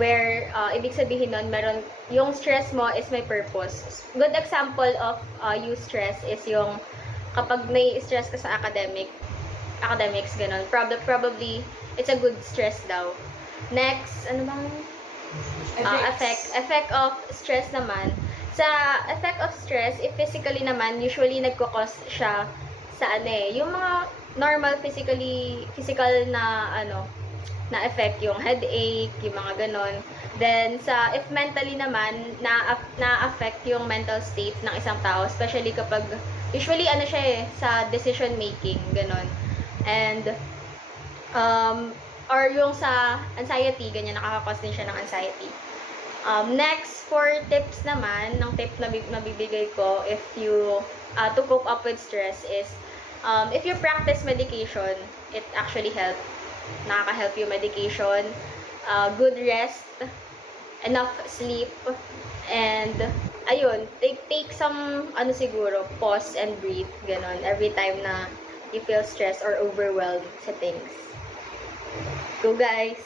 where ibig sabihin nun, meron yung stress mo is may purpose. Good example of eustress is yung kapag may stress ka sa academics, ganun. Probably it's a good stress daw. Next, ano bang effect of stress naman. Sa effect of stress, if physically naman, usually nagko-cause siya sa yung mga normal physical na na effect, yung headache, yung mga ganon. Then if mentally naman, na-affect yung mental state ng isang tao, especially kapag usually siya sa decision making, ganon. And or yung sa anxiety, ganyan, nakaka-cause din siya ng anxiety. Next, for tips naman, ng tip na bibigay ko if you to cope up with stress is if you practice medication, it actually helps. Nakaka-help yung medication, good rest, enough sleep, and ayun, take some siguro, pause and breathe, ganon, every time na you feel stressed or overwhelmed sa things. Go guys!